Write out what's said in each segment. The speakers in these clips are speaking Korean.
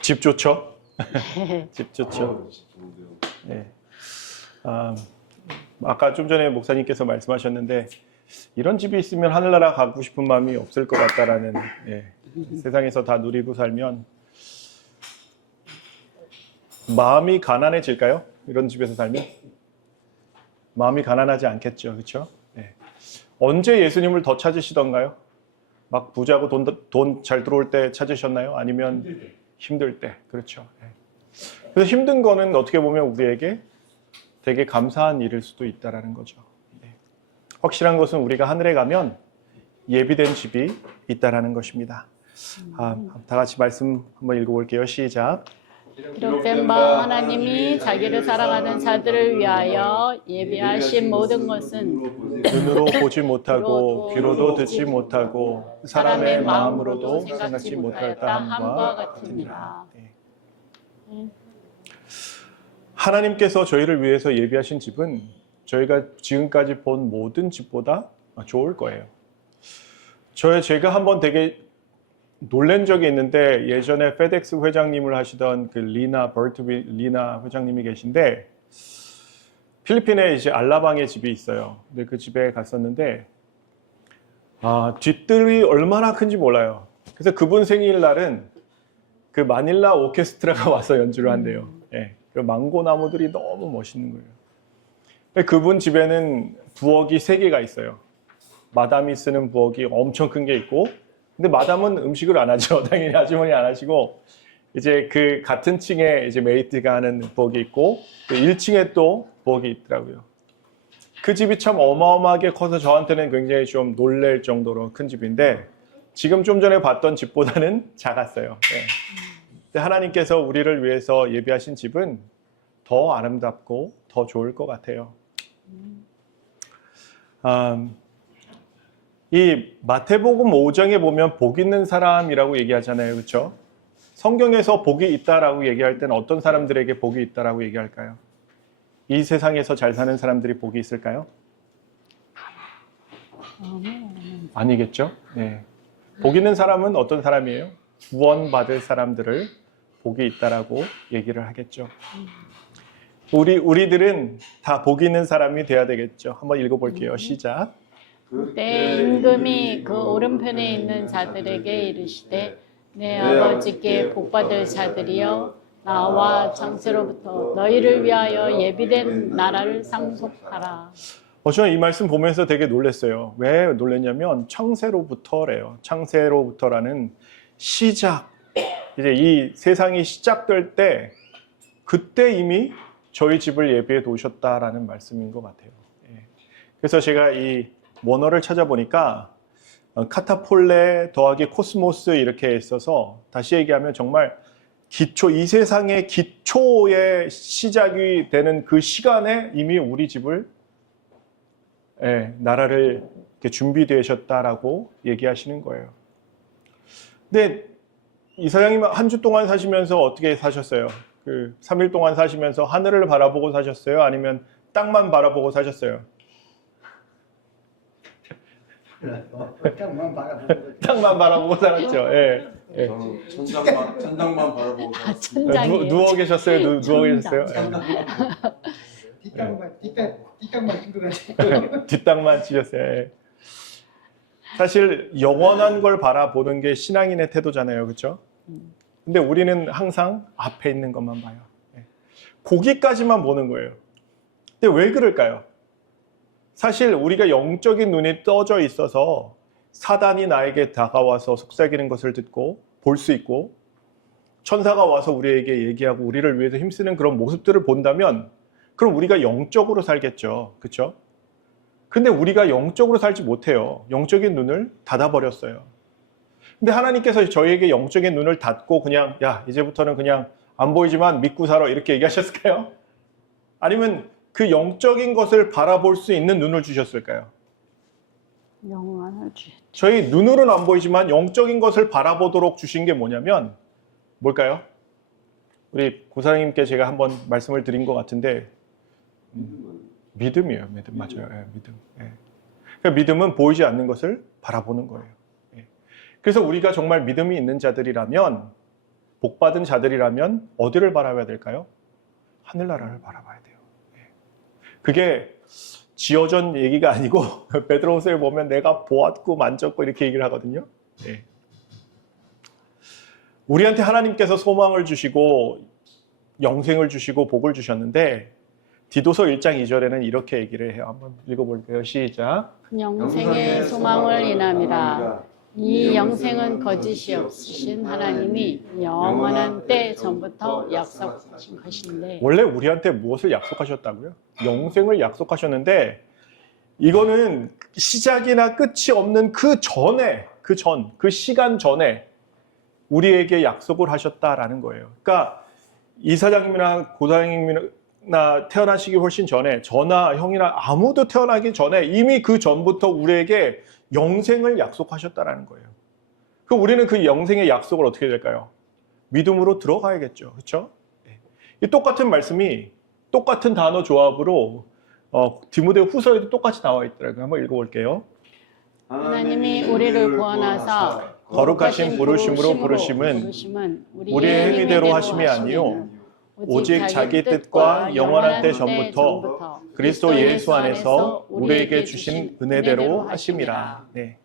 집 좋죠? 집 좋죠. 네. 아까 좀 전에 목사님께서 말씀하셨는데 이런 집이 있으면 하늘나라 가고 싶은 마음이 없을 것 같다라는, 세상에서 다 누리고 살면 마음이 가난해질까요? 이런 집에서 살면 마음이 가난하지 않겠죠, 그렇죠? 언제 예수님을 더 찾으시던가요? 막 부자고 돈 잘 들어올 때 찾으셨나요? 아니면 힘들 때, 그렇죠. 그래서 힘든 거는 어떻게 보면 우리에게 되게 감사한 일일 수도 있다라는 거죠. 확실한 것은 우리가 하늘에 가면 예비된 집이 있다라는 것입니다. 다 같이 말씀 한번 읽어볼게요. 시작. 기록된 바 하나님이 자기를 사랑하는 자들을 위하여 예비하신 모든 것은 눈으로 보지 못하고 귀로도 듣지 못하고 사람의 마음으로도 생각지 못하였다 함과 같으니라. 하나님께서 저희를 위해서 예비하신 집은 저희가 지금까지 본 모든 집보다 좋을 거예요. 제가 한번 되게 놀란 적이 있는데, 예전에 페덱스 회장님을 하시던 그 리나 회장님이 계신데, 필리핀에 이제 알라방에 집이 있어요. 근데 그 집에 갔었는데, 뒷뜰이 얼마나 큰지 몰라요. 그래서 그분 생일날은 그 마닐라 오케스트라가 와서 연주를 한대요. 그 망고 나무들이 너무 멋있는 거예요. 그분 집에는 부엌이 3개가 있어요. 마담이 쓰는 부엌이 엄청 큰 게 있고, 근데 마담은 음식을 안 하죠. 당연히 아주머니 안 하시고, 이제 그 같은 층에 이제 메이트가 하는 부엌이 있고, 또 1층에 또 부엌이 있더라고요. 그 집이 참 어마어마하게 커서 저한테는 굉장히 좀 놀랄 정도로 큰 집인데, 지금 좀 전에 봤던 집보다는 작았어요. 근데 하나님께서 우리를 위해서 예비하신 집은 더 아름답고 더 좋을 것 같아요. 이 마태복음 5장에 보면 복 있는 사람이라고 얘기하잖아요. 그렇죠? 성경에서 복이 있다라고 얘기할 때는 어떤 사람들에게 복이 있다라고 얘기할까요? 이 세상에서 잘 사는 사람들이 복이 있을까요? 아니겠죠? 네. 복 있는 사람은 어떤 사람이에요? 구원받을 사람들을 복이 있다라고 얘기를 하겠죠. 우리들은 다 복 있는 사람이 돼야 되겠죠. 한번 읽어볼게요. 시작. 그때 임금이 그 오른편에 있는 자들에게 이르시되 내 아버지께 복받을 자들이여 나와 창세로부터 너희를 위하여 예비된 나라를 상속하라. 저는 이 말씀 보면서 되게 놀랐어요. 왜 놀랐냐면 창세로부터래요. 창세로부터라는 시작. 이제 이 세상이 시작될 때 그때 이미 저희 집을 예비해 두셨다라는 말씀인 것 같아요. 그래서 제가 이 원어를 찾아보니까 카타폴레 더하기 코스모스 이렇게 있어서 다시 얘기하면 정말 이 세상의 기초의 시작이 되는 그 시간에 이미 우리 집을 나라를 준비되셨다라고 얘기하시는 거예요. 근데 이사장님 한 주 동안 사시면서 어떻게 사셨어요? 3일 동안 사시면서 하늘을 바라보고 사셨어요? 아니면 땅만 바라보고 사셨어요? 땅만 바라보고 살았죠. 저는 천장만 바라보고 천장이에요. 누워 계셨어요? 누워 계셨어요? 뒷땅만 친 것 같아요. 뒷땅만 치셨어요. 사실 영원한 걸 바라보는 게 신앙인의 태도잖아요. 그렇죠? 근데 우리는 항상 앞에 있는 것만 봐요. 거기까지만 보는 거예요. 근데 왜 그럴까요? 사실 우리가 영적인 눈이 떠져 있어서 사단이 나에게 다가와서 속삭이는 것을 듣고 볼 수 있고, 천사가 와서 우리에게 얘기하고 우리를 위해서 힘쓰는 그런 모습들을 본다면 그럼 우리가 영적으로 살겠죠. 그렇죠? 근데 우리가 영적으로 살지 못해요. 영적인 눈을 닫아버렸어요. 근데 하나님께서 저희에게 영적인 눈을 닫고 그냥 이제부터는 그냥 안 보이지만 믿고 살아 이렇게 얘기하셨을까요? 아니면 그 영적인 것을 바라볼 수 있는 눈을 주셨을까요? 영원을 주셨죠. 저희 눈으로는 안 보이지만 영적인 것을 바라보도록 주신 게 뭐냐면 뭘까요? 우리 고사장님께 제가 한번 말씀을 드린 것 같은데 믿음이에요. 믿음 맞아요. 믿음. 그러니까 믿음은 보이지 않는 것을 바라보는 거예요. 그래서 우리가 정말 믿음이 있는 자들이라면 복받은 자들이라면 어디를 바라봐야 될까요? 하늘나라를 바라봐야 돼요. 그게 지어전 얘기가 아니고 베드로후서에 보면 내가 보았고 만졌고 이렇게 얘기를 하거든요. 예. 우리한테 하나님께서 소망을 주시고 영생을 주시고 복을 주셨는데 디도서 1장 2절에는 이렇게 얘기를 해요. 한번 읽어볼게요. 시작. 영생의 소망을 인함이라. 이 영생은 거짓이 없으신 하나님이 영원한 때 전부터 약속하신 것인데. 원래 우리한테 무엇을 약속하셨다고요? 영생을 약속하셨는데 이거는 시작이나 끝이 없는 그 시간 전에 우리에게 약속을 하셨다라는 거예요. 그러니까 이사장님이나 고사장님이나 태어나시기 훨씬 전에 저나 형이나 아무도 태어나기 전에 이미 그 전부터 우리에게 영생을 약속하셨다라는 거예요. 그럼 우리는 그 영생의 약속을 어떻게 될까요? 믿음으로 들어가야겠죠. 그렇죠? 이 똑같은 말씀이 똑같은 단어 조합으로 디모데 후서에도 똑같이 나와 있더라고요. 한번 읽어볼게요. 하나님이 우리를 구원하사 거룩하신 부르심으로 부르심은 우리의 행위대로 하심이 아니요 오직 자기 뜻과 영원한 때 전부터 그리스도 예수 안에서 우리에게 주신 은혜대로 하심이라. 네.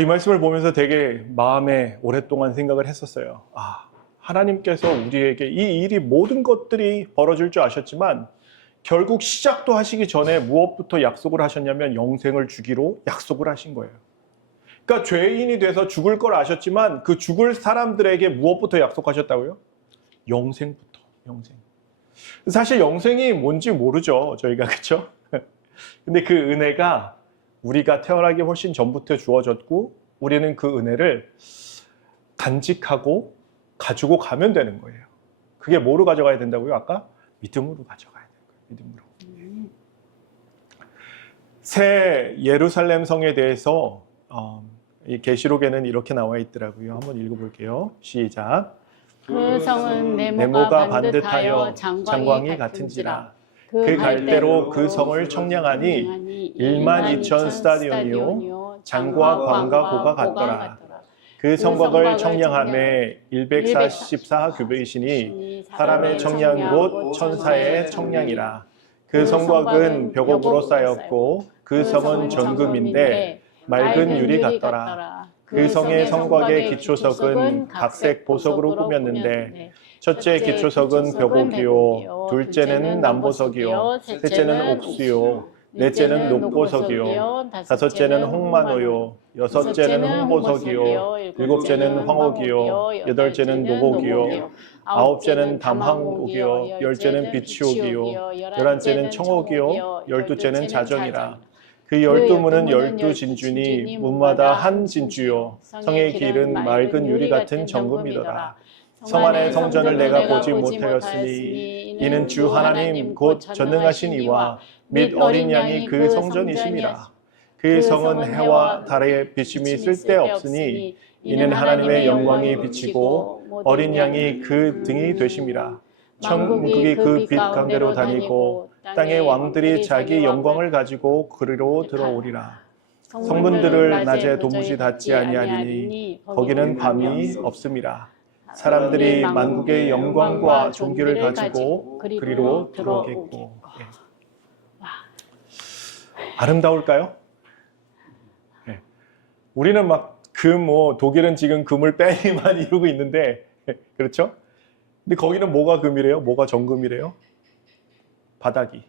이 말씀을 보면서 되게 마음에 오랫동안 생각을 했었어요. 하나님께서 우리에게 이 일이 모든 것들이 벌어질 줄 아셨지만 결국 시작도 하시기 전에 무엇부터 약속을 하셨냐면 영생을 주기로 약속을 하신 거예요. 그러니까 죄인이 돼서 죽을 걸 아셨지만 그 죽을 사람들에게 무엇부터 약속하셨다고요? 영생부터. 영생. 사실 영생이 뭔지 모르죠. 저희가. 그렇죠? 근데 그 은혜가 우리가 태어나기 훨씬 전부터 주어졌고 우리는 그 은혜를 간직하고 가지고 가면 되는 거예요. 그게 뭐로 가져가야 된다고요? 아까 믿음으로 가져가야 되는 거예요. 믿음으로. 새 예루살렘 성에 대해서 이 계시록에는 이렇게 나와 있더라고요. 한번 읽어볼게요. 시작. 그 성은 네모가 반듯하여 반듯하여 장광이 같은지라. 그 갈대로 그 성을 청량하니 12,000 스타디온이요 장과 광과 고가 같더라. 그 성곽을 청량함에 144 규빗이니 사람의 청량 곧 천사의 청량이라. 그 성곽은 벽옥으로 쌓였고 그 성은 정금인데 맑은 유리 같더라. 그 성의 성곽의 기초석은 각색 보석으로 꾸몄는데 첫째 기초석은 벽옥이요 둘째는 남보석이요 셋째는 옥수요 넷째는 녹보석이요 다섯째는 홍마노요 여섯째는 홍보석이요 일곱째는 황옥이요 여덟째는 녹옥이요 아홉째는 담황옥이요 열째는 비치옥이요 열한째는 청옥이요 열두째는 자정이라. 그 12문은 12진주니 문마다 한 진주요 성의 길은 맑은 유리 같은 정금이더라. 성 안의 성전을 내가 보지 못하였으니 이는 주 하나님 곧 전능하신 이와 및 어린 양이 그 성전이심이라. 그 성은 해와 달의 비침이 쓸데없으니 이는 하나님의 영광이 비치고 어린 양이 그 등이 되심이라. 천국이 그 빛 가운데로 다니고 땅의 왕들이 자기 영광을 가지고 그리로 들어오리라. 성문들을 낮에 도무지 닫지 아니하리니 거기는 밤이 없음이라. 사람들이 만국의 영광과 존귀를 가지고 그리로 들어오겠고. 아름다울까요? 네. 우리는 막 독일은 지금 금을 빼기만 이루고 있는데 그렇죠? 근데 거기는 뭐가 금이래요? 뭐가 정금이래요? 바닥이.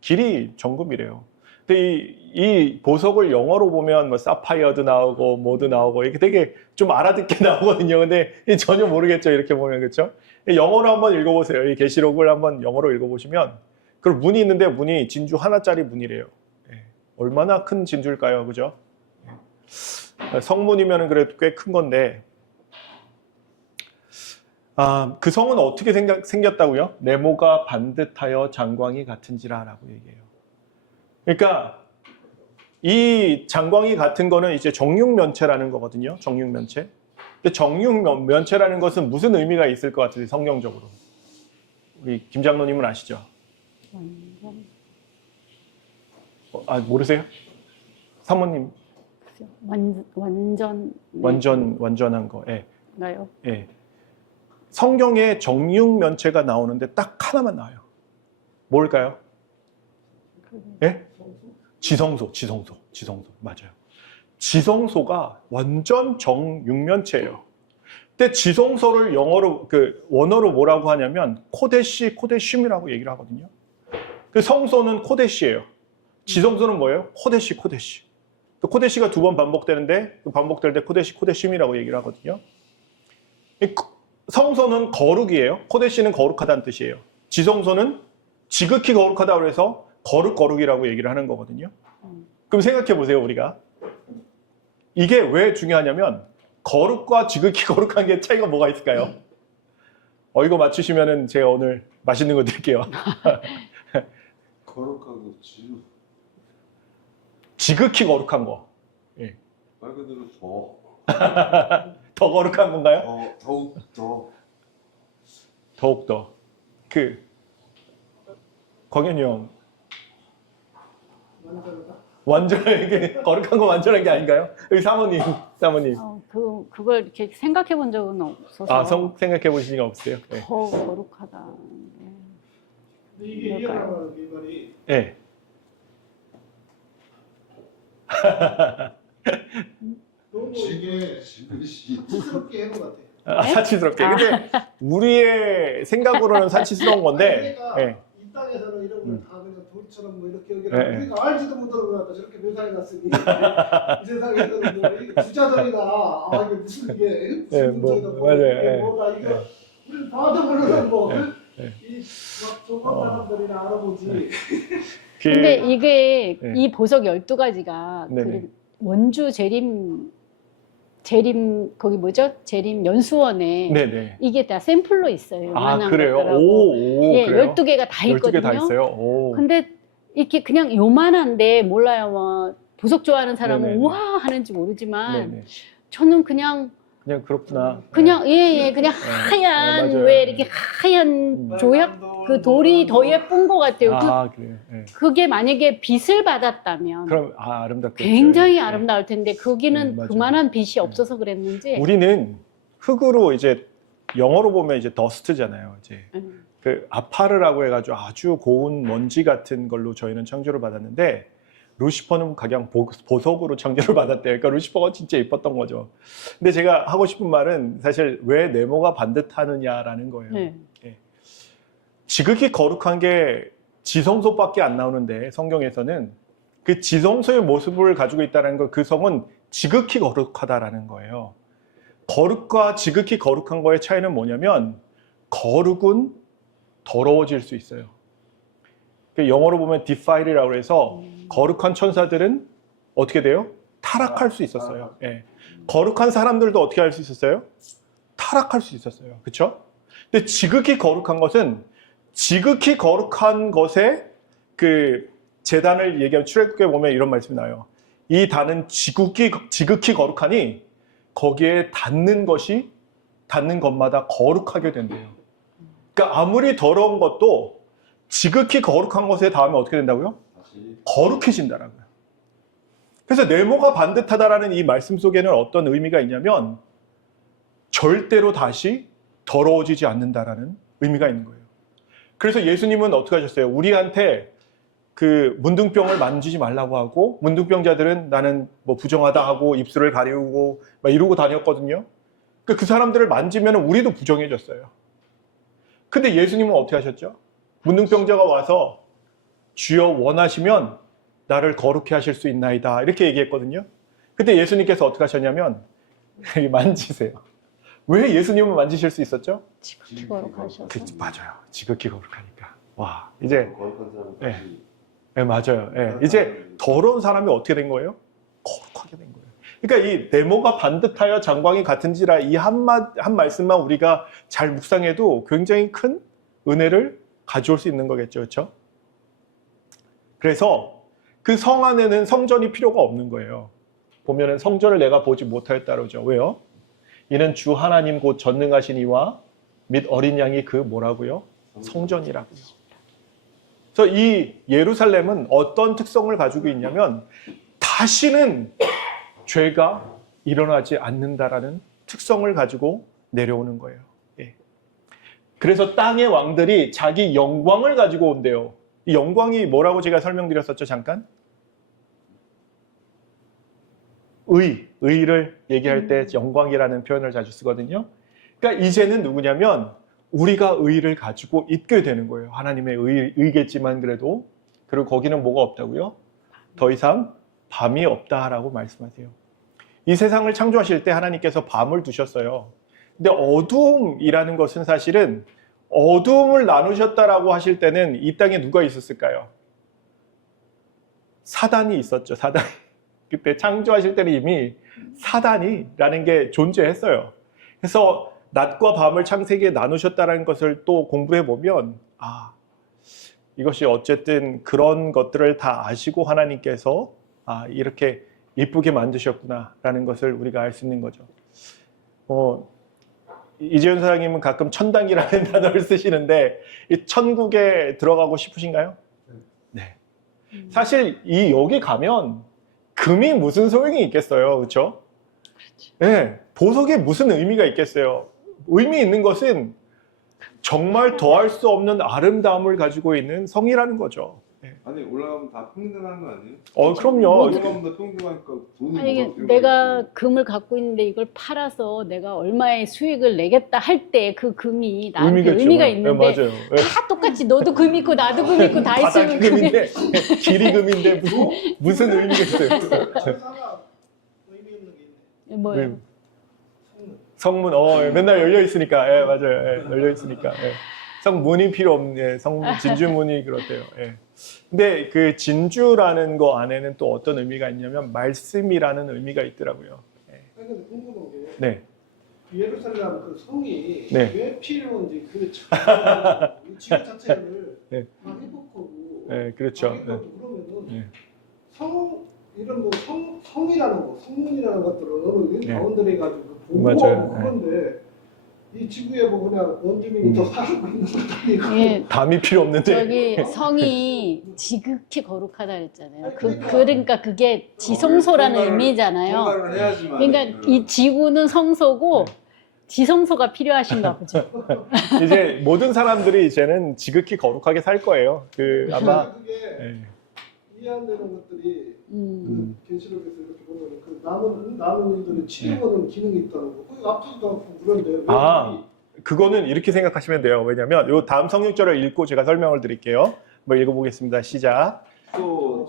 길이 정금이래요. 근데 이 보석을 영어로 보면 뭐 사파이어도 나오고 뭐도 나오고 이렇게 되게 좀 알아듣게 나오거든요. 근데 전혀 모르겠죠. 이렇게 보면. 그렇죠? 영어로 한번 읽어보세요. 이 계시록을 한번 영어로 읽어보시면 그 문이 있는데 문이 진주 하나짜리 문이래요. 얼마나 큰 진주일까요? 그죠? 성문이면 그래도 꽤 큰 건데 그 성은 어떻게 생겼다고요? 네모가 반듯하여 장광이 같은지라 라고 얘기해요. 그러니까 이 장광이 같은 거는 이제 정육면체라는 거거든요. 정육면체. 근데 정육면체라는 것은 무슨 의미가 있을 것 같으세요? 성경적으로. 우리 김 장로님은 아시죠? 모르세요? 사모님. 완전 완전한 거. 예. 나요. 예. 성경에 정육면체가 나오는데 딱 하나만 나와요. 뭘까요? 예? 지성소 맞아요. 지성소가 완전 정육면체예요. 근데 지성소를 영어로 원어로 뭐라고 하냐면 코데시임이라고 얘기를 하거든요. 그 성소는 코데시예요. 지성소는 뭐예요? 코데시. 또 코데시가 2번 반복되는데 반복될 때 코데시임이라고 얘기를 하거든요. 성소는 거룩이에요. 코데시는 거룩하다는 뜻이에요. 지성소는 지극히 거룩하다고 해서 거룩이라고 얘기를 하는 거거든요. 그럼 생각해 보세요, 우리가. 이게 왜 중요하냐면 거룩과 지극히 거룩한 게 차이가 뭐가 있을까요? 이거 맞추시면은 제가 오늘 맛있는 거 드릴게요. 거룩하고 지극히 거룩한 거. 예. 말 그대로 더 더 거룩한 건가요? 더욱 더 더욱더. 광현이 형. 완전하게 거룩한 거 완전한 게 아닌가요? 여기 사모님. 그걸 이렇게 생각해 본 적은 없어서. 생각해 보신 적 없어요? 네. 더 거룩하다. 근데 이게 이해하는 이 말이 네. 너무 지그시 스럽게 해본 것 같아. 사치스럽게. 근데 우리의 생각으로는 사치스러운 건데. 우리가 네. 이 땅에서는 이런 걸 다 그냥 돌처럼 뭐 이렇게 네. 여기를 우리가 알지도 못하는 걸 갖다 저렇게 묘사해 놨으니 이 세상에서는 뭐 이게 부자들이나 이게 무슨 이게 네, 무슨 뭐, 저기다 맞아요. 이게 네. 뭐다 이거 네. 우리는 봐도 모르는 뭐 네. 이막 조건 사람들이나 알아보지. 근데 이게 네. 이 보석 12가지가 네네. 원주 재림 거기 뭐죠? 재림 연수원에 네네. 이게 다 샘플로 있어요. 아, 요만한 그래요? 것들하고. 예, 그래요? 12개가 다 12개 있거든요. 다 있어요? 오. 근데 이렇게 그냥 요만한데 몰라요. 뭐 보석 좋아하는 사람은 네네. 우와 하는지 모르지만 네네. 저는 그냥 그렇구나. 그냥 그냥 하얀 맞아요. 왜 이렇게 하얀 조약 그 돌이 더 예쁜 것 같아요. 그래요. 네. 그게 만약에 빛을 받았다면 그럼 아름답겠죠. 굉장히 네. 아름다울 텐데 거기는 네, 맞아요. 그만한 빛이 없어서 그랬는지. 우리는 흙으로 이제 영어로 보면 이제 더스트잖아요. 이제 아파르라고 해가지고 아주 고운 먼지 같은 걸로 저희는 창조를 받았는데 루시퍼는 각양 보석으로 창조를 받았대요. 그러니까 루시퍼가 진짜 예뻤던 거죠. 근데 제가 하고 싶은 말은 사실 왜 네모가 반듯하느냐라는 거예요. 네. 지극히 거룩한 게 지성소밖에 안 나오는데 성경에서는 그 지성소의 모습을 가지고 있다는 거, 그 성은 지극히 거룩하다라는 거예요. 거룩과 지극히 거룩한 거의 차이는 뭐냐면 거룩은 더러워질 수 있어요. 영어로 보면 defile이라고 해서 거룩한 천사들은 어떻게 돼요? 타락할 수 있었어요. 예. 거룩한 사람들도 어떻게 할 수 있었어요? 타락할 수 있었어요. 그렇죠? 근데 지극히 거룩한 것은 지극히 거룩한 것에 그 제단을 얘기하면 출애굽기에 보면 이런 말씀이 나와요. 이 단은 지극히 거룩하니 거기에 닿는 것마다 거룩하게 된대요. 그러니까 아무리 더러운 것도 지극히 거룩한 것에 닿으면 어떻게 된다고요? 거룩해진다라고요. 그래서 네모가 반듯하다라는 이 말씀 속에는 어떤 의미가 있냐면 절대로 다시 더러워지지 않는다라는 의미가 있는 거예요. 그래서 예수님은 어떻게 하셨어요? 우리한테 그 문둥병을 만지지 말라고 하고 문둥병자들은 나는 뭐 부정하다 하고 입술을 가리우고 막 이러고 다녔거든요. 그 사람들을 만지면 우리도 부정해졌어요. 근데 예수님은 어떻게 하셨죠? 문둥병자가 와서 주여 원하시면 나를 거룩히 하실 수 있나이다 이렇게 얘기했거든요. 근데 예수님께서 어떻게 하셨냐면 만지세요. 왜 예수님은 만지실 수 있었죠? 지극히 거룩하셔서. 맞아요. 지극히 거룩하니까. 와, 이제 거룩한 사람 네, 맞아요. 네, 이제 더러운 사람이 어떻게 된 거예요? 거룩하게 된 거예요. 그러니까 이 네모가 반듯하여 장광이 같은지라 이 한 말씀만 우리가 잘 묵상해도 굉장히 큰 은혜를 가져올 수 있는 거겠죠. 그렇죠? 그래서 그 성 안에는 성전이 필요가 없는 거예요. 보면은 성전을 내가 보지 못하였다 그러죠. 왜요? 이는 주 하나님 곧 전능하신 이와 및 어린 양이 그 뭐라고요? 성전이라고요. 그래서 이 예루살렘은 어떤 특성을 가지고 있냐면 다시는 죄가 일어나지 않는다라는 특성을 가지고 내려오는 거예요. 예. 그래서 땅의 왕들이 자기 영광을 가지고 온대요. 이 영광이 뭐라고 제가 설명드렸었죠, 잠깐? 의를 얘기할 때 영광이라는 표현을 자주 쓰거든요. 그러니까 이제는 누구냐면 우리가 의를 가지고 있게 되는 거예요. 하나님의 의겠지만 그래도. 그리고 거기는 뭐가 없다고요? 더 이상 밤이 없다라고 말씀하세요. 이 세상을 창조하실 때 하나님께서 밤을 두셨어요. 근데 어두움이라는 것은 사실은 어두움을 나누셨다라고 하실 때는 이 땅에 누가 있었을까요? 사단이 있었죠. 사단이. 그때 창조하실 때는 이미 사단이라는 게 존재했어요. 그래서 낮과 밤을 창세기에 나누셨다는 것을 또 공부해 보면 이것이 어쨌든 그런 것들을 다 아시고 하나님께서 이렇게 이쁘게 만드셨구나라는 것을 우리가 알 수 있는 거죠. 이재훈 사장님은 가끔 천당이라는 단어를 쓰시는데 이 천국에 들어가고 싶으신가요? 네. 사실 여기 가면 금이 무슨 소용이 있겠어요, 그렇죠? 네, 보석이 무슨 의미가 있겠어요? 의미 있는 것은 정말 더할 수 없는 아름다움을 가지고 있는 성이라는 거죠. 네. 아니 올라가면 다 평등한 거 아니에요? 그럼요. 올라가면 다 평등하니까 돈이 아니, 뭐가 내가 필요하겠어요? 금을 갖고 있는데 이걸 팔아서 내가 얼마의 수익을 내겠다 할 때 그 금이 나한테 의미가 의미가 있죠. 있는데 네, 맞아요. 네. 다 똑같이 너도 금 있고 나도 금 있고 다 있으면 그게 바닥금인데 길이금인데 무슨 의미가 있어요? 하나 의미 있는 게 있네. 뭐예요? 성문. 성문 맨날 열려 있으니까 맞아요. 열려 있으니까 성문이 필요 없는 성문 진주문이 그렇대요. 근데 그 진주라는 거 안에는 또 어떤 의미가 있냐면 말씀이라는 의미가 있더라고요. 아니, 근데 궁금한 게 네. 예루살렘 그 성이 네. 왜 필요한지 그게 참 이 지구 자체를 네. 다 회복하고 네, 그렇죠. 그러면은 네. 이런 성이라는 거, 성문이라는 것들은 네. 바운더리 가지고 맞아요. 보호하고 그런데 이 지구에 뭐 그냥 원주민이 더 살고 있는 것도 아니고 예, 담이 필요 없는데 저기 성이 지극히 거룩하다 그랬잖아요. 그러니까 그게 지성소라는 의미잖아요. 통과를 해야지만. 그러니까 이 지구는 성소고 지성소가 필요하신가 보죠. 이제 모든 사람들이 이제는 지극히 거룩하게 살 거예요. 아마 그게 예. 이해 안 되는 것들이 음. 그 계시록에서 이렇게 보면 그 남은 이들은 치료하는 기능이 있다는 거. 그게 아프지도 않고 그런데 왜 그거는 이렇게 생각하시면 돼요. 왜냐하면 요 다음 성경절을 읽고 제가 설명을 드릴게요. 한번 읽어보겠습니다. 시작.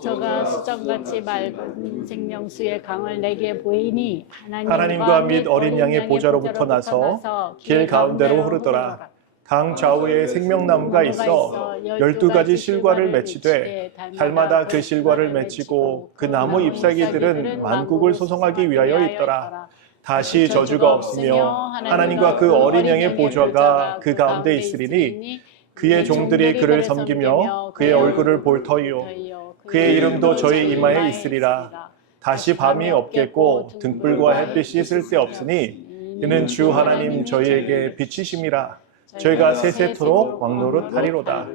저가 수정같이 맑은 생명수의 강을 내게 보이니 하나님과 및 어린 양의 보좌로부터 나서 길 가운데로 흐르더라. 강 좌우에 생명나무가 있어 12가지 실과를 맺히되 달마다 그 실과를 맺히고 그 나무 잎사귀들은 만국을 소송하기 위하여 있더라. 다시 저주가 없으며 하나님과 그 어린 양의 보좌가 그 가운데 있으리니 그의 종들이 그를 섬기며 그의 얼굴을 볼 터이요 그의 이름도 저희 이마에 있으리라. 다시 밤이 없겠고 등불과 햇빛이 쓸데없으니 이는 주 하나님 저희에게 빛이심이라. 저희가 세세토록 왕노릇 하리로다.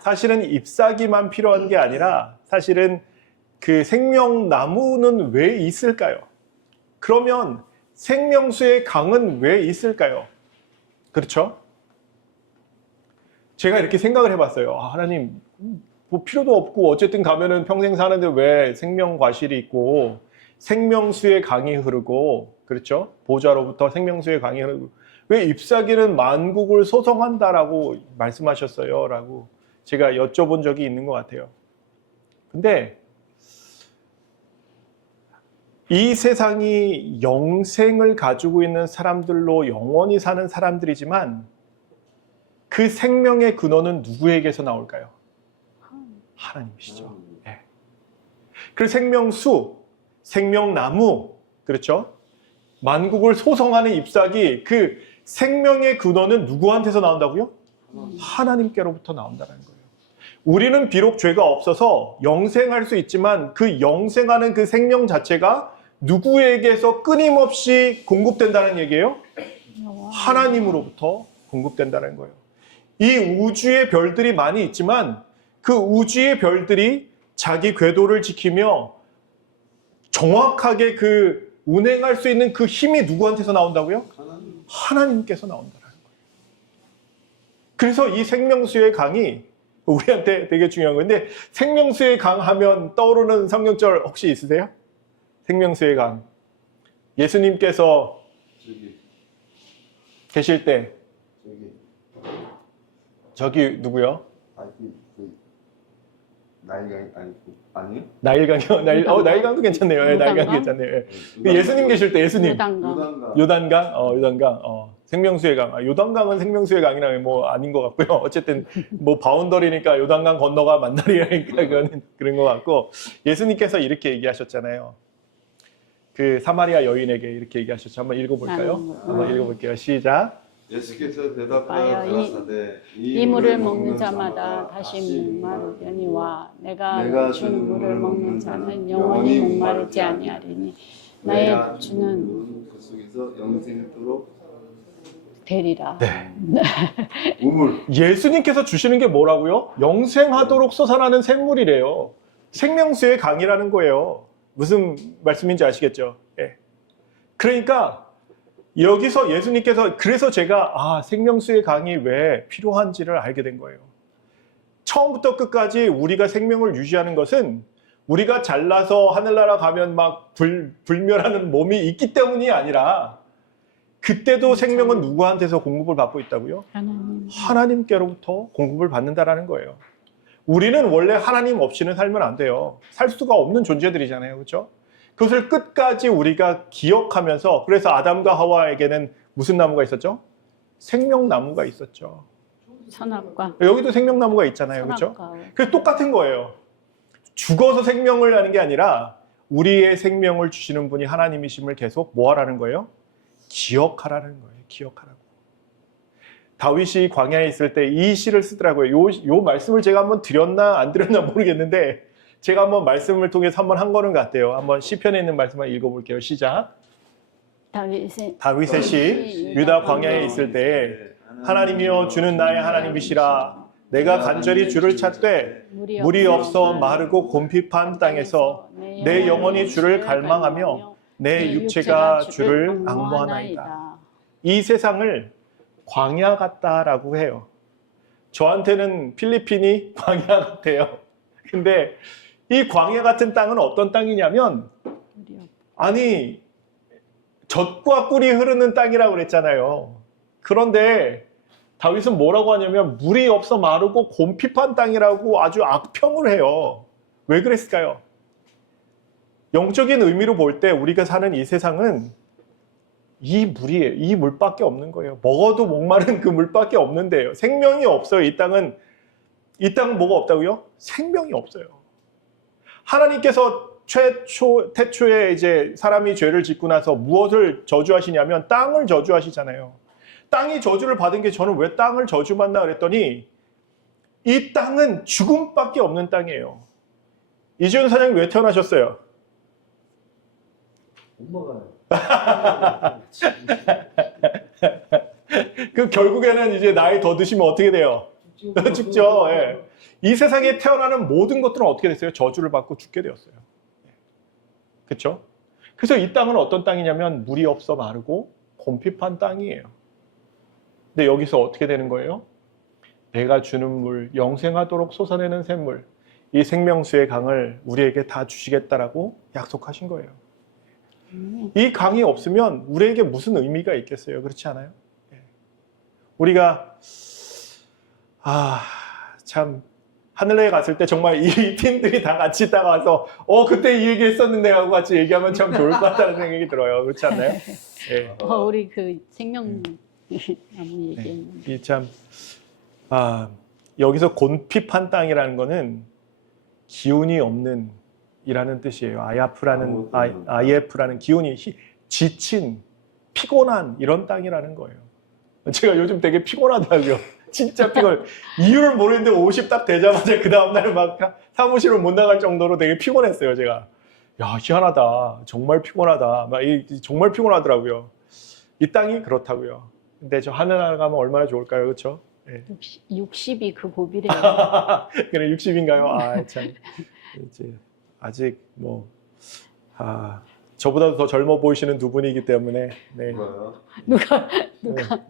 사실은 잎사귀만 필요한 게 아니라 사실은 그 생명나무는 왜 있을까요? 그러면 생명수의 강은 왜 있을까요? 그렇죠? 제가 이렇게 생각을 해봤어요. 하나님, 뭐 필요도 없고 어쨌든 가면은 평생 사는데 왜 생명과실이 있고 생명수의 강이 흐르고 그렇죠? 보좌로부터 생명수의 강이 흐르고 왜 잎사귀는 만국을 소송한다라고 말씀하셨어요? 라고 제가 여쭤본 적이 있는 것 같아요. 근데 이 세상이 영생을 가지고 있는 사람들로 영원히 사는 사람들이지만 그 생명의 근원은 누구에게서 나올까요? 하나님이시죠. 네. 그리고 생명수, 생명나무, 그렇죠? 만국을 소성하는 잎사귀, 그 생명의 근원은 누구한테서 나온다고요? 하나님께로부터 나온다는 거예요. 우리는 비록 죄가 없어서 영생할 수 있지만 그 영생하는 그 생명 자체가 누구에게서 끊임없이 공급된다는 얘기예요? 하나님으로부터 공급된다는 거예요. 이 우주의 별들이 많이 있지만 그 우주의 별들이 자기 궤도를 지키며 정확하게 그 운행할 수 있는 그 힘이 누구한테서 나온다고요? 하나님. 하나님께서 나온다는 거예요. 그래서 이 생명수의 강이 우리한테 되게 중요한 건데, 생명수의 강 하면 떠오르는 성경절 혹시 있으세요? 생명수의 강. 예수님께서 저기 계실 때 저기 저기 누구요? 그 나이가 아니요? 나일강이요? 나일강도 괜찮네요. 예, 나일강 괜찮네요. 예. 그 예수님 계실 때 예수님. 요단강. 요단강. 요단강? 요단강. 생명수의 강. 요단강은 생명수의 강이랑 뭐 아닌 것 같고요. 어쨌든 뭐 바운더리니까 요단강 건너가 만날이니까 그거는 그런 것 같고, 예수님께서 이렇게 얘기하셨잖아요. 그 사마리아 여인에게 이렇게 얘기하셨죠. 한번 읽어볼까요? 한번 읽어볼게요. 시작. 예수께서 대답하여 봐요. 가라사대 이 물을 먹는 자마다 다시 목마르려니와 내가 주는 물을 먹는 자는 영원히 목마르지 아니하리니 나의 주는 그 속에서 영생토록 되리라. 우물. 예수님께서 주시는 게 뭐라고요? 영생하도록 솟아나는 샘물이래요. 생명수의 강이라는 거예요. 무슨 말씀인지 아시겠죠? 예. 그러니까 여기서 예수님께서, 그래서 제가 생명수의 강이 왜 필요한지를 알게 된 거예요. 처음부터 끝까지 우리가 생명을 유지하는 것은 우리가 잘나서 하늘나라 가면 막 불멸하는 몸이 있기 때문이 아니라, 그때도 생명은 누구한테서 공급을 받고 있다고요? 하나님께로부터 공급을 받는다라는 거예요. 우리는 원래 하나님 없이는 살면 안 돼요. 살 수가 없는 존재들이잖아요. 그렇죠? 그것을 끝까지 우리가 기억하면서, 그래서 아담과 하와에게는 무슨 나무가 있었죠? 생명나무가 있었죠. 선악과 여기도 생명나무가 있잖아요. 그렇죠? 선악과 그래서 똑같은 거예요. 죽어서 생명을 하는 게 아니라 우리의 생명을 주시는 분이 하나님이심을 계속 뭐 하라는 거예요? 기억하라는 거예요. 기억하라고. 다윗이 광야에 있을 때 이 시를 쓰더라고요. 요 말씀을 제가 한번 드렸나 안 드렸나 모르겠는데, 제가 한번 말씀을 통해서 한번 한 거는 같아요. 한번 시편에 있는 말씀을 읽어볼게요. 시작. 다윗의 시, 유다 광야에 있을 때에 하나님이여 주는 나의 하나님이시라. 내가 간절히 주를 찾되 물이 없어 마르고 곰핍한 땅에서 내 영혼이 주를 갈망하며 내 육체가 주를 앙모하나이다. 이 세상을 광야 같다라고 해요. 저한테는 필리핀이 광야 같아요. 근데 이 광야 같은 땅은 어떤 땅이냐면, 아니 젖과 꿀이 흐르는 땅이라고 그랬잖아요. 그런데 다윗은 뭐라고 하냐면 물이 없어 마르고 곰핍한 땅이라고 아주 악평을 해요. 왜 그랬을까요? 영적인 의미로 볼 때 우리가 사는 이 세상은 이 물이에요. 이 물밖에 없는 거예요. 먹어도 목마른 그 물밖에 없는데요. 생명이 없어요. 이 땅은 뭐가 없다고요? 생명이 없어요. 하나님께서 태초에 이제 사람이 죄를 짓고 나서 무엇을 저주하시냐면 땅을 저주하시잖아요. 땅이 저주를 받은 게, 저는 왜 땅을 저주받나 그랬더니 이 땅은 죽음밖에 없는 땅이에요. 이지훈 사장님 왜 태어나셨어요? 못 먹어요. 그 결국에는 이제 나이 더 드시면 어떻게 돼요? 죽죠. 예. 이 세상에 태어나는 모든 것들은 어떻게 됐어요? 저주를 받고 죽게 되었어요. 그렇죠? 그래서 이 땅은 어떤 땅이냐면 물이 없어 마르고 곰핍한 땅이에요. 근데 여기서 어떻게 되는 거예요? 내가 주는 물, 영생하도록 솟아내는 샘물, 이 생명수의 강을 우리에게 다 주시겠다라고 약속하신 거예요. 이 강이 없으면 우리에게 무슨 의미가 있겠어요? 그렇지 않아요? 우리가 참 하늘에 갔을 때 정말 이 팀들이 다 같이 따라와서 그때 이 얘기 했었는데 하고 같이 얘기하면 참 좋을 것 같다는 생각이 들어요. 그렇지 않나요? 네. 우리 그 생명 나무 얘기했는데. 참 여기서 곤핍한 땅이라는 거는 기운이 없는 이라는 뜻이에요. 아예프라는 기운이 지친, 피곤한 이런 땅이라는 거예요. 제가 요즘 되게 피곤하다고요. 진짜 피곤. 이유를 모르는데 50 딱 되자마자 그 다음날 막 사무실을 못 나갈 정도로 되게 피곤했어요. 제가. 야, 희한하다. 정말 피곤하다. 정말 피곤하더라고요. 이 땅이 그렇다고요. 근데 저 하늘나라 가면 얼마나 좋을까요? 그렇죠? 네. 60이 그 고비래요. 그래 60인가요? 참 이제 아직 뭐 저보다 더 젊어 보이시는 두 분이기 때문에. 네. 누가요? 누가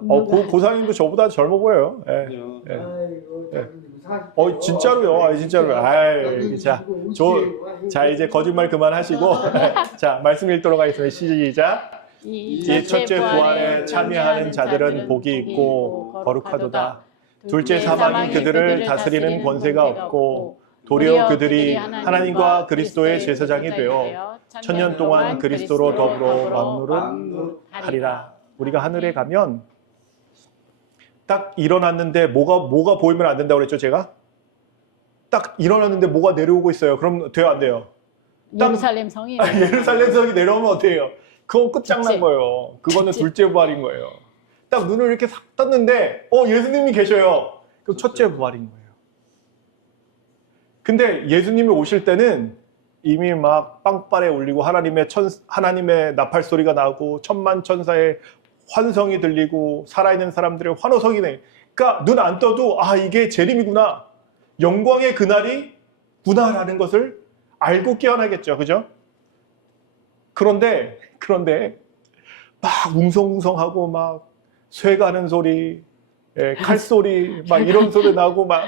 누가요? 고상님도 저보다 젊어 보여요. 네. 아니요. 네. 아이고, 네. 진짜로요. 진짜로요. 자, 이제 거짓말 그만하시고 자, 말씀 읽도록 하겠습니다. 시작. 이 첫째 부활에 참여하는 자들은 복이 있고 거룩하도다. 둘째 사망이 그들을 다스리는 권세가 없고 도리어 그들이 하나님과 그리스도의 제사장이 되어 천년 동안 그리스도로 더불어 만물을 하리라. 우리가 하늘에 가면 딱 일어났는데 뭐가 보이면 안 된다고 그랬죠, 제가? 딱 일어났는데 뭐가 내려오고 있어요. 그럼 돼요, 안 돼요? 예루살렘 성이 예루살렘 성이 내려오면 어때요? 그건 끝장난 그치. 거예요. 그거는 그치. 둘째 부활인 거예요. 딱 눈을 이렇게 싹 떴는데 예수님이 계셔요. 그럼 첫째 부활인 거예요. 근데 예수님이 오실 때는 이미 막 빵빠레 울리고 하나님의 나팔 소리가 나고 천만 천사의 환성이 들리고 살아있는 사람들의 환호성이 내. 그러니까 눈 안 떠도 이게 재림이구나. 영광의 그날이 구나라는 것을 알고 깨어나겠죠. 그죠? 그런데 막 웅성웅성하고 막 쇠가는 소리, 칼소리 막 이런 소리 나고 막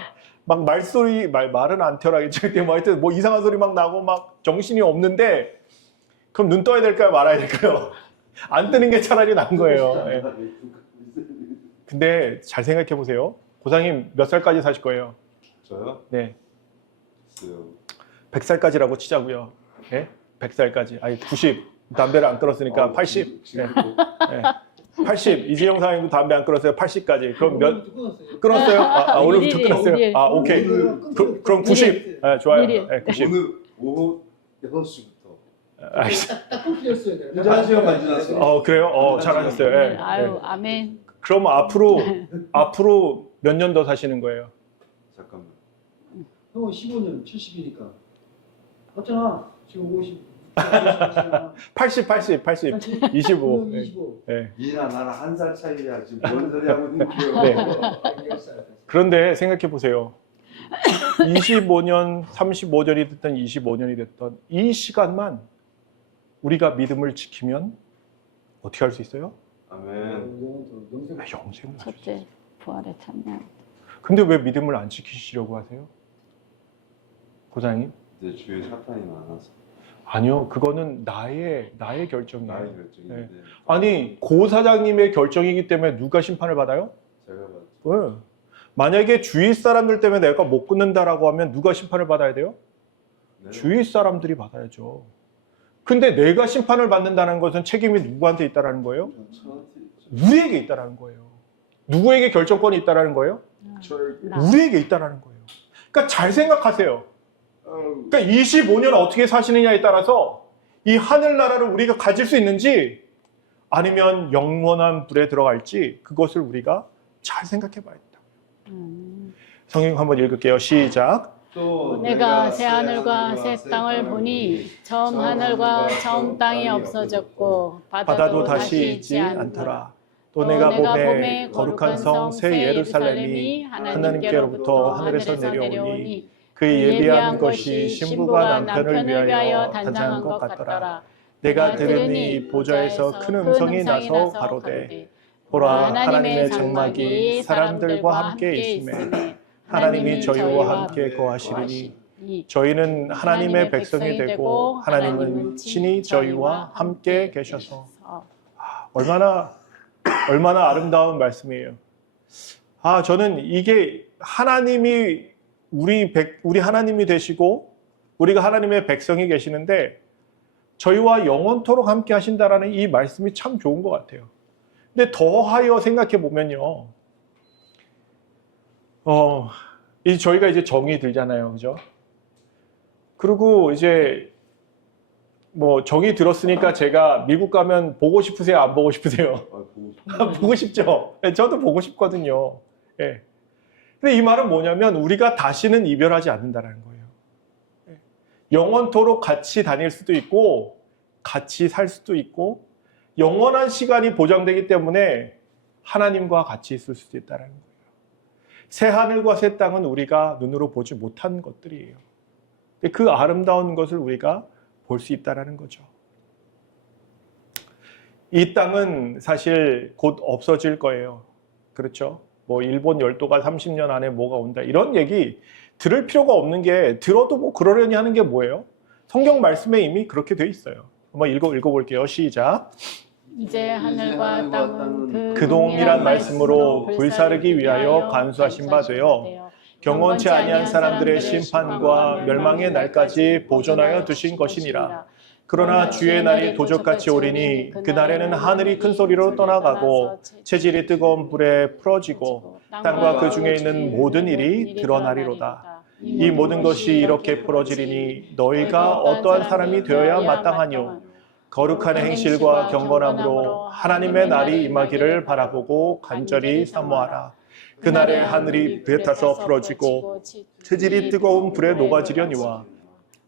말소리, 말은 안 튀어나겠죠. 근데 하여튼 이상한 소리 막 나고 막 정신이 없는데 그럼 눈 떠야 될까요? 말아야 될까요? 안 뜨는 게 차라리 나은 거예요. 예. 근데 잘 생각해 보세요. 고상님 몇 살까지 사실 거예요? 저요? 네. 글쎄요. 100살까지라고 치자고요. 예? 100살까지. 90. 담배를 안 끊었으니까 80. 네. 80. 이재용 사장님도 담배 안 끊었어요. 80까지. 그럼 끊었어요? 오늘부터 일일이에요, 끊었어요? 일일. 오케이. 그럼 90. 네, 좋아요. 일일. 네, 90. 오늘 오후 6시부터. 딱 끊겼어야 돼. 1시간만 지났어요. 그래요? 잘하셨어요. 예. 아유, 아멘. 그럼 앞으로 몇 년 더 사시는 거예요? 잠깐만. 형은 15년 70이니까. 맞잖아. 지금 50. 80. 25. 25. 네. 니나 나랑 한 살 차이야. 지금 뭔 소리 하고 있는 네. 거예요? 그런데 생각해 보세요. 25년, 35년이 됐든 25년이 됐든 이 시간만 우리가 믿음을 지키면 어떻게 할 수 있어요? 아멘. 영생을 가질 수 있어요. 첫째 부활에 참여. 근데 왜 믿음을 안 지키시려고 하세요? 고사님? 내 주위에 사탄이 많아서. 아니요, 그거는 나의 결정이에요. 나의 결정인데. 네. 아니, 고 사장님의 결정이기 때문에 누가 심판을 받아요? 제가 봤죠. 왜? 만약에 주위 사람들 때문에 내가 못 끊는다라고 하면 누가 심판을 받아야 돼요? 네. 주위 사람들이 받아야죠. 근데 내가 심판을 받는다는 것은 책임이 누구한테 있다라는 거예요? 저한테 있죠. 우리에게 있다라는 거예요. 누구에게 결정권이 있다라는 거예요? 저에게. 나. 우리에게 있다라는 거예요. 그러니까 잘 생각하세요. 그러니까 25년 어떻게 사시느냐에 따라서 이 하늘나라를 우리가 가질 수 있는지 아니면 영원한 불에 들어갈지 그것을 우리가 잘 생각해 봐야 된다. 성경 한번 읽을게요. 시작. 또 내가 새 하늘과 새 땅을 보니 처음 하늘과 처음 땅이 없어졌고 바다도 다시 있지 않더라. 또 내가 봄에 거룩한 성 새 예루살렘이 하나님께로부터 하늘에서 내려오니 그 예비한 것이 신부가 남편을 위하여 단장한 것 같더라. 내가 들으니 보좌에서 큰 음성이 나서 가로되 보라 하나님의 장막이 사람들과 함께 있음에 하나님이 저희와 함께 거하시리니 저희는 하나님의 백성이 되고 하나님은 친히 저희와 함께 계셔서. 얼마나 아름다운 말씀이에요. 저는 이게 하나님이 우리 하나님이 되시고 우리가 하나님의 백성이 계시는데 저희와 영원토록 함께 하신다라는 이 말씀이 참 좋은 것 같아요. 근데 더하여 생각해 보면요. 저희가 이제 정이 들잖아요. 그죠? 그리고 이제 정이 들었으니까 제가 미국 가면 보고 싶으세요? 안 보고 싶으세요? 보고 싶어요. 보고 싶죠? 저도 보고 싶거든요. 예. 근데 이 말은 뭐냐면 우리가 다시는 이별하지 않는다는 거예요. 영원토록 같이 다닐 수도 있고 같이 살 수도 있고 영원한 시간이 보장되기 때문에 하나님과 같이 있을 수도 있다는 거예요. 새 하늘과 새 땅은 우리가 눈으로 보지 못한 것들이에요. 그 아름다운 것을 우리가 볼 수 있다라는 거죠. 이 땅은 사실 곧 없어질 거예요. 그렇죠? 뭐 일본 열도가 30년 안에 뭐가 온다 이런 얘기 들을 필요가 없는 게 들어도 뭐 그러려니 하는 게 뭐예요? 성경 말씀에 이미 그렇게 돼 있어요. 한번 읽어볼게요. 시작. 이제 하늘과 땅은 그 동일한 말씀으로 불사르기 위하여 간수하신 바 되어 경건치 아니한 사람들의 심판과 멸망의 날까지 보존하여 두신 것이니라. 그러나 주의 날이 도적같이 오리니 그날에는 하늘이 큰 소리로 떠나가고 체질이 뜨거운 불에 풀어지고 땅과 그 중에 있는 모든 일이 드러나리로다. 이 모든 것이 이렇게 풀어지리니 너희가 어떠한 사람이 되어야 마땅하뇨. 거룩한 행실과 경건함으로 하나님의 날이 임하기를 바라보고 간절히 사모하라. 그날에 하늘이 불에 타서 풀어지고 체질이 뜨거운 불에 녹아지려니와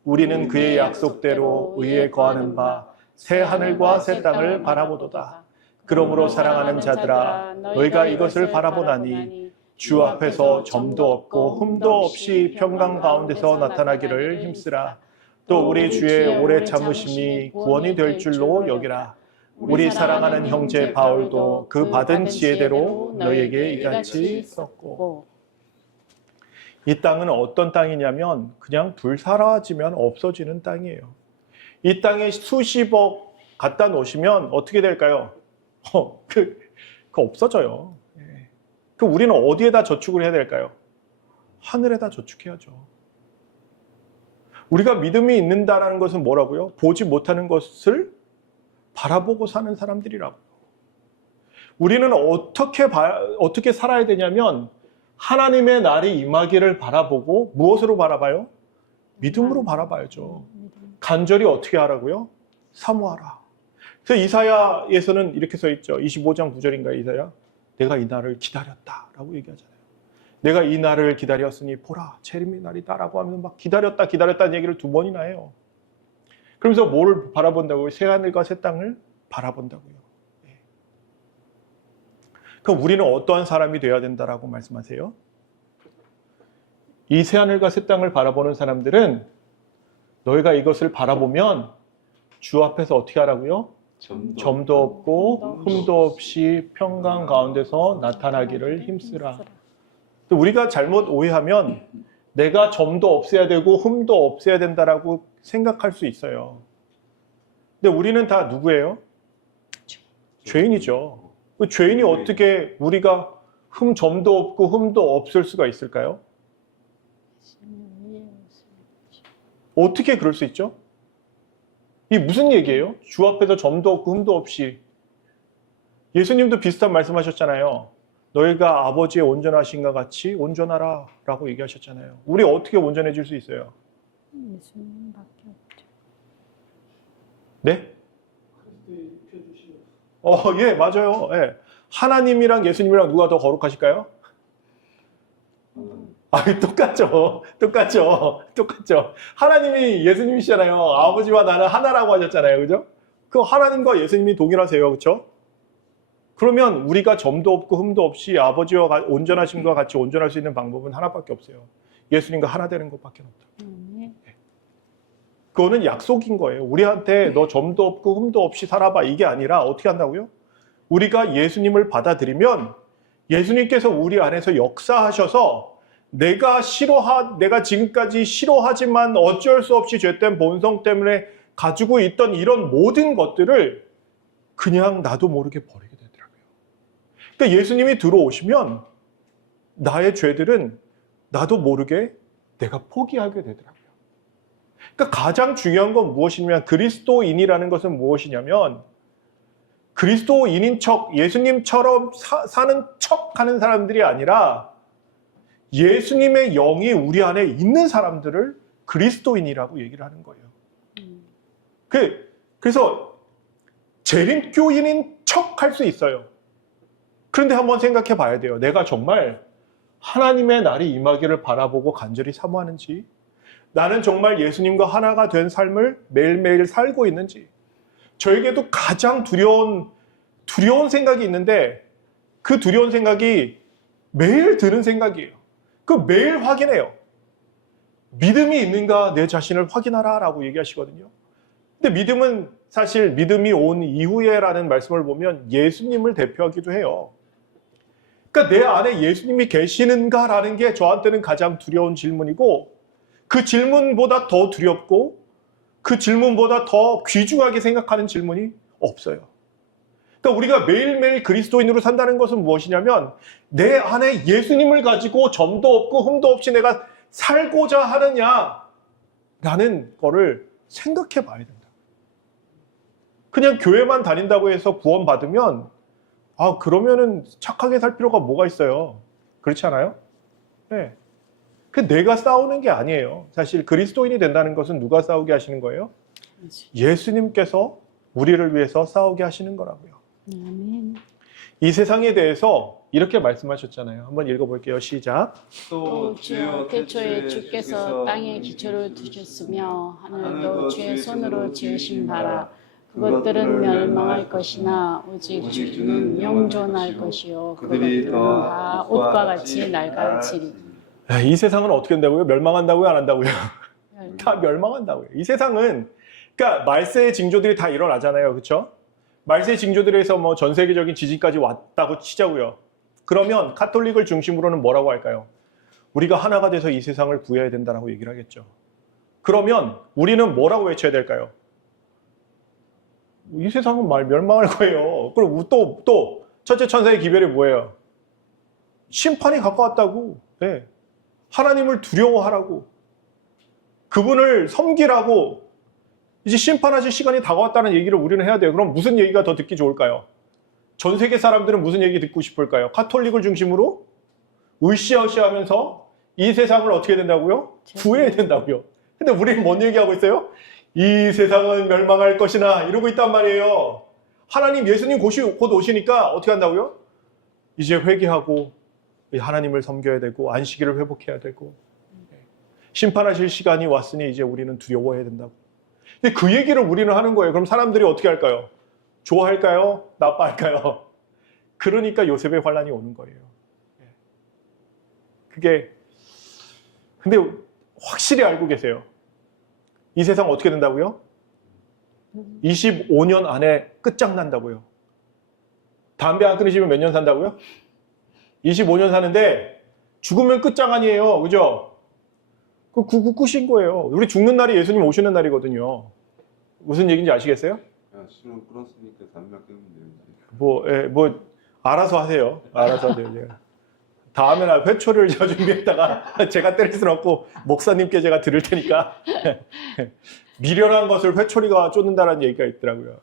우리는 그의 약속대로 의에 거하는 바 새 하늘과 새 땅을 바라보도다. 그러므로 사랑하는 자들아 너희가 이것을 바라보나니 주 앞에서 점도 없고 흠도 없이 평강 가운데서 나타나기를 힘쓰라. 또 우리 주의 오래 참으심이 구원이 될 줄로 여기라. 우리 사랑하는 형제 바울도 그 받은 지혜대로 너희에게 이같이 썼고. 이 땅은 어떤 땅이냐면 그냥 불사라지면 없어지는 땅이에요. 이 땅에 수십억 갖다 놓으시면 어떻게 될까요? 그 없어져요. 그 우리는 어디에다 저축을 해야 될까요? 하늘에다 저축해야죠. 우리가 믿음이 있는다라는 것은 뭐라고요? 보지 못하는 것을 바라보고 사는 사람들이라고요. 우리는 어떻게 살아야 되냐면 하나님의 날이 임하기를 바라보고 무엇으로 바라봐요? 믿음으로 바라봐야죠. 간절히 어떻게 하라고요? 사모하라. 그래서 이사야에서는 이렇게 써 있죠. 25장 9절인가요, 이사야? 내가 이 날을 기다렸다라고 얘기하잖아요. 내가 이 날을 기다렸으니 보라, 재림의 날이다라고 하면서 막 기다렸다는 얘기를 2번이나 해요. 그러면서 뭐를 바라본다고요? 새 하늘과 새 땅을 바라본다고요. 그럼 우리는 어떠한 사람이 되어야 된다라고 말씀하세요? 이 새 하늘과 새 땅을 바라보는 사람들은 너희가 이것을 바라보면 주 앞에서 어떻게 하라고요? 점도 없고 흠도 없이 평강 가운데서 나타나기를 힘쓰라. 우리가 잘못 오해하면 내가 점도 없애야 되고 흠도 없애야 된다라고 생각할 수 있어요. 근데 우리는 다 누구예요? 죄인이죠. 그 죄인이 어떻게 우리가 점도 없고 흠도 없을 수가 있을까요? 어떻게 그럴 수 있죠? 이게 무슨 얘기예요? 주 앞에서 점도 없고 흠도 없이. 예수님도 비슷한 말씀하셨잖아요. 너희가 아버지의 온전하신과 같이 온전하라 라고 얘기하셨잖아요. 우리 어떻게 온전해질 수 있어요? 예수님밖에 없죠. 네? 예, 맞아요. 예. 하나님이랑 예수님이랑 누가 더 거룩하실까요? 똑같죠. 하나님이 예수님이시잖아요. 아버지와 나는 하나라고 하셨잖아요. 그죠? 그 하나님과 예수님이 동일하세요. 그렇죠? 그러면 우리가 점도 없고 흠도 없이 아버지와 온전하심과 같이 온전할 수 있는 방법은 하나밖에 없어요. 예수님과 하나 되는 것밖에 없다. 그거는 약속인 거예요. 우리한테 너 점도 없고 흠도 없이 살아봐 이게 아니라 어떻게 한다고요? 우리가 예수님을 받아들이면 예수님께서 우리 안에서 역사하셔서 내가 지금까지 싫어하지만 어쩔 수 없이 죄된 본성 때문에 가지고 있던 이런 모든 것들을 그냥 나도 모르게 버리게 되더라고요. 그러니까 예수님이 들어오시면 나의 죄들은 나도 모르게 내가 포기하게 되더라고요. 그러니까 가장 중요한 건 무엇이냐면 그리스도인이라는 것은 무엇이냐면 그리스도인인 척 예수님처럼 사는 척 하는 사람들이 아니라 예수님의 영이 우리 안에 있는 사람들을 그리스도인이라고 얘기를 하는 거예요. 그래서 재림교인인 척 할 수 있어요. 그런데 한번 생각해 봐야 돼요. 내가 정말 하나님의 날이 임하기를 바라보고 간절히 사모하는지, 나는 정말 예수님과 하나가 된 삶을 매일매일 살고 있는지. 저에게도 가장 두려운 생각이 있는데 그 두려운 생각이 매일 드는 생각이에요. 그 매일 확인해요. 믿음이 있는가 내 자신을 확인하라 라고 얘기하시거든요. 근데 믿음은 사실 믿음이 온 이후에라는 말씀을 보면 예수님을 대표하기도 해요. 그러니까 내 안에 예수님이 계시는가라는 게 저한테는 가장 두려운 질문이고 그 질문보다 더 두렵고 그 질문보다 더 귀중하게 생각하는 질문이 없어요. 그러니까 우리가 매일매일 그리스도인으로 산다는 것은 무엇이냐면 내 안에 예수님을 가지고 점도 없고 흠도 없이 내가 살고자 하느냐라는 거를 생각해 봐야 된다. 그냥 교회만 다닌다고 해서 구원받으면 그러면은 착하게 살 필요가 뭐가 있어요? 그렇지 않아요? 네. 그 내가 싸우는 게 아니에요. 사실 그리스도인이 된다는 것은 누가 싸우게 하시는 거예요? 예수님께서 우리를 위해서 싸우게 하시는 거라고요. 아멘. 이 세상에 대해서 이렇게 말씀하셨잖아요. 한번 읽어볼게요. 시작. 또 주여 태초에 주께서 땅에 기초를 두셨으며 하늘도 주의 손으로 지으신 바라. 그것들은 멸망할 것이나 오직 주는 영존할 것이요 그것들은 다 옷과 같이 낡아지리. 이 세상은 어떻게 된다고요? 멸망한다고요? 안 한다고요? 다 멸망한다고요. 이 세상은 그러니까 말세의 징조들이 다 일어나잖아요. 그렇죠? 말세의 징조들에서 뭐 전 세계적인 지진까지 왔다고 치자고요. 그러면 카톨릭을 중심으로는 뭐라고 할까요? 우리가 하나가 돼서 이 세상을 구해야 된다라고 얘기를 하겠죠. 그러면 우리는 뭐라고 외쳐야 될까요? 이 세상은 멸망할 거예요. 그리고 또 첫째 천사의 기별이 뭐예요? 심판이 가까웠다고. 네. 하나님을 두려워하라고. 그분을 섬기라고. 이제 심판하실 시간이 다가왔다는 얘기를 우리는 해야 돼요. 그럼 무슨 얘기가 더 듣기 좋을까요? 전 세계 사람들은 무슨 얘기 듣고 싶을까요? 카톨릭을 중심으로 으쌰으쌰하면서 이 세상을 어떻게 된다고요? 구해야 된다고요. 근데 우리는 뭔 얘기하고 있어요? 이 세상은 멸망할 것이나 이러고 있단 말이에요. 하나님 예수님 곧 오시니까 어떻게 한다고요? 이제 회개하고 하나님을 섬겨야 되고 안식일을 회복해야 되고 심판하실 시간이 왔으니 이제 우리는 두려워해야 된다고. 근데 그 얘기를 우리는 하는 거예요. 그럼 사람들이 어떻게 할까요? 좋아할까요? 나빠할까요? 그러니까 요셉의 환란이 오는 거예요. 그게 근데 확실히 알고 계세요. 이 세상 어떻게 된다고요? 25년 안에 끝장난다고요. 담배 안 끊으시면 몇 년 산다고요? 25년 사는데 죽으면 끝장 아니에요. 그죠? 그 끝인 거예요. 우리 죽는 날이 예수님 오시는 날이거든요. 무슨 얘기인지 아시겠어요? 야, 술은 끊었으니까 담배 끊으면 되는지. 뭐 알아서 하세요. 알아서 하세요. 제가. 다음에는 회초를 제가 준비했다가 제가 때릴 수는 없고 목사님께 제가 들을 테니까 미련한 것을 회초리가 쫓는다는 얘기가 있더라고요.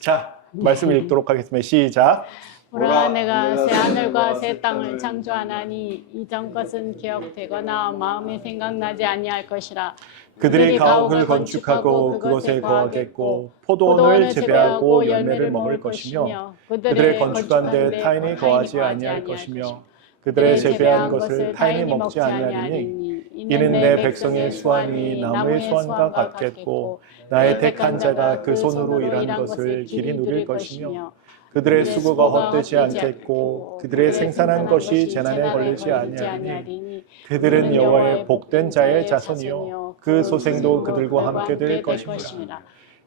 자, 말씀을 읽도록 하겠습니다. 시작. 보라 내가 새 하늘과 새 땅을 창조하나니 이전 것은 기억되거나 마음에 생각나지 아니할 것이라. 그들이 가옥을 건축하고 그것에 거하겠고 포도원을 재배하고 열매를 먹을 것이며 그들의 건축한 데 타인이 거하지 아니할 것이며 그들의 재배한 것을 타인이 먹지 아니하리니 이는 내 백성의 수완이 나무의 수완과 같겠고 나의 택한 자가 그 손으로 일한 것을 길이 누릴 것이며 그들의 수고가 헛되지 않겠고 그들의 생산한 것이 재난에 걸리지 아니하리니 그들은 여호와의 복된 자의 자손이요 그 소생도 그들과 함께 될 것입니다.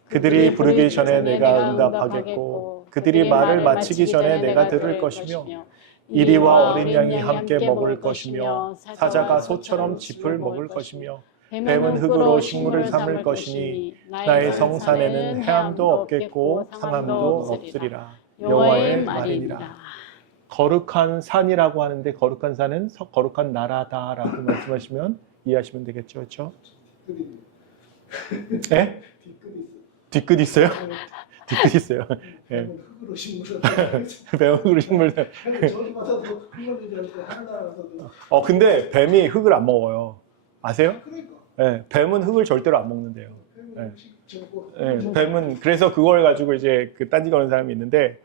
그들이 부르기 전에 내가 응답하겠고 그들이 말을 마치기 전에 내가 들을 것이며 이리와 어린 양이 함께 먹을 것이며 사자가 소처럼 짚을 먹을 것이며 뱀은 흙으로 식물을 삼을 것이니 나의 성산에는 해함도 없겠고 상함도 없으리라. 여호와의 말이니라. 거룩한 산이라고 하는데 거룩한 산은 거룩한 나라다라고 말씀하시면 이해하시면 되겠죠, 그렇죠? 네? 뒤끝 있어요? 뒤끝 있어요. 네. 흙으로 식물을 뱀은 흙으로 식물을. 저기마다도 흙을 주지 하늘나라에서도. 근데 뱀이 흙을 안 먹어요. 아세요? 그러니까. 네, 뱀은 흙을 절대로 안 먹는데요. 네. 네. 뱀은 그래서 그걸 가지고 이제 그 딴지 거는 사람이 있는데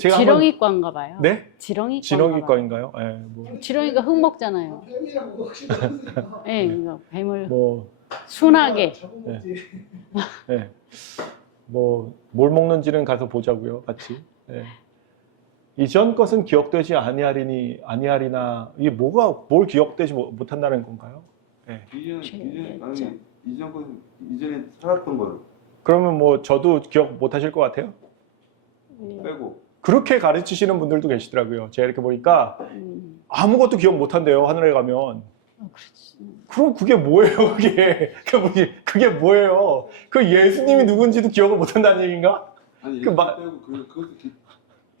제가 지렁이과인가 봐요. 네? 지렁이과인가 지렁이과인가요? 네, 뭐. 지렁이가 흙 먹잖아요. 뱀이라고 확실히 알았으니까. 네, 그러니까 뱀을 뭐, 순하게. 네. 뭐 뭘 먹는지는 가서 보자고요, 같이. 네. 이전 것은 기억되지 아니하리나 이게 뭘 기억되지 못한다는 건가요? 네. 아니 이전에 살았던 거를 그러면 뭐 저도 기억 못 하실 것 같아요? 네. 빼고 그렇게 가르치시는 분들도 계시더라고요. 제가 이렇게 보니까 음. 아무것도 기억 못 한대요. 하늘에 가면. 그렇지. 그럼 그게 뭐예요, 그게? 그게 뭐예요? 그 예수님이 누군지도 기억을 못 한다는 얘기인가? 아니 그 이렇게 마- 빼고 그것도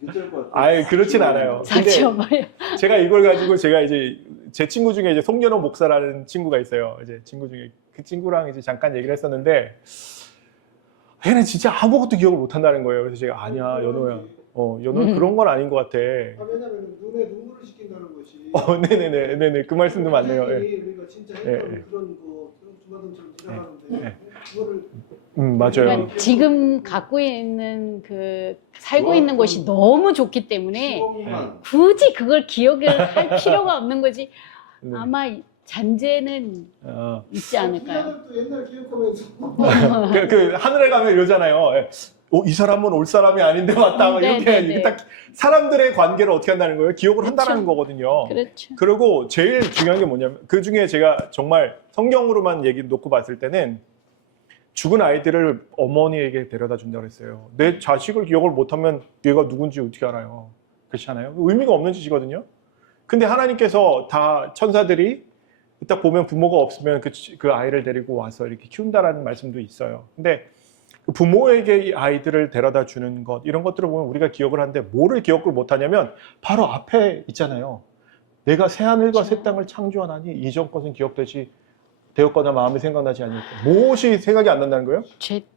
괜찮을 것 같아요. 아예 그렇진 않아요. 근데 사치어봐요. 제가 이걸 가지고 제가 이제 제 친구 중에 이제 송연호 목사라는 친구가 있어요. 이제 친구 중에 그 친구랑 이제 잠깐 얘기를 했었는데 얘는 진짜 아무것도 기억을 못 한다는 거예요. 그래서 제가 아니야, 연호야. 연호는 그런 건 아닌 것 같아. 왜냐면 눈에 눈물을 식힌다는 것이. 네네네. 그 말씀도 맞네요. 예. 우리가 진짜 했던 예. 그런 거 주마등처럼 지나가는데 예. 그거를 맞아요. 그러니까 지금 갖고 있는 살고 있는 곳이 너무 좋기 때문에 15분만 굳이 그걸 기억을 할 필요가 없는 거지. 네. 아마 잔재는 있지 않을까요? 또 옛날 기억하면서 그 하늘에 가면 이러잖아요. 예. 이 사람은 올 사람이 아닌데 왔다. 막 이렇게 네네네. 딱 사람들의 관계를 어떻게 한다는 거예요? 기억을 한다는 그렇죠. 거거든요. 그렇죠. 그리고 제일 중요한 게 뭐냐면 그 중에 제가 정말 성경으로만 얘기 놓고 봤을 때는 죽은 아이들을 어머니에게 데려다 준다고 그랬어요. 내 자식을 기억을 못하면 얘가 누군지 어떻게 알아요? 그렇지 않아요? 의미가 없는 짓이거든요. 근데 하나님께서 다 천사들이 딱 보면 부모가 없으면 그 아이를 데리고 와서 이렇게 키운다라는 말씀도 있어요. 근데 그 부모에게 이 아이들을 데려다 주는 것 이런 것들을 보면 우리가 기억을 하는데 뭐를 기억을 못하냐면 바로 앞에 있잖아요. 내가 새하늘과 새 땅을 창조하나니 이전 것은 기억되지 되었거나 마음이 생각나지 않을 때 무엇이 생각이 안 난다는 거예요?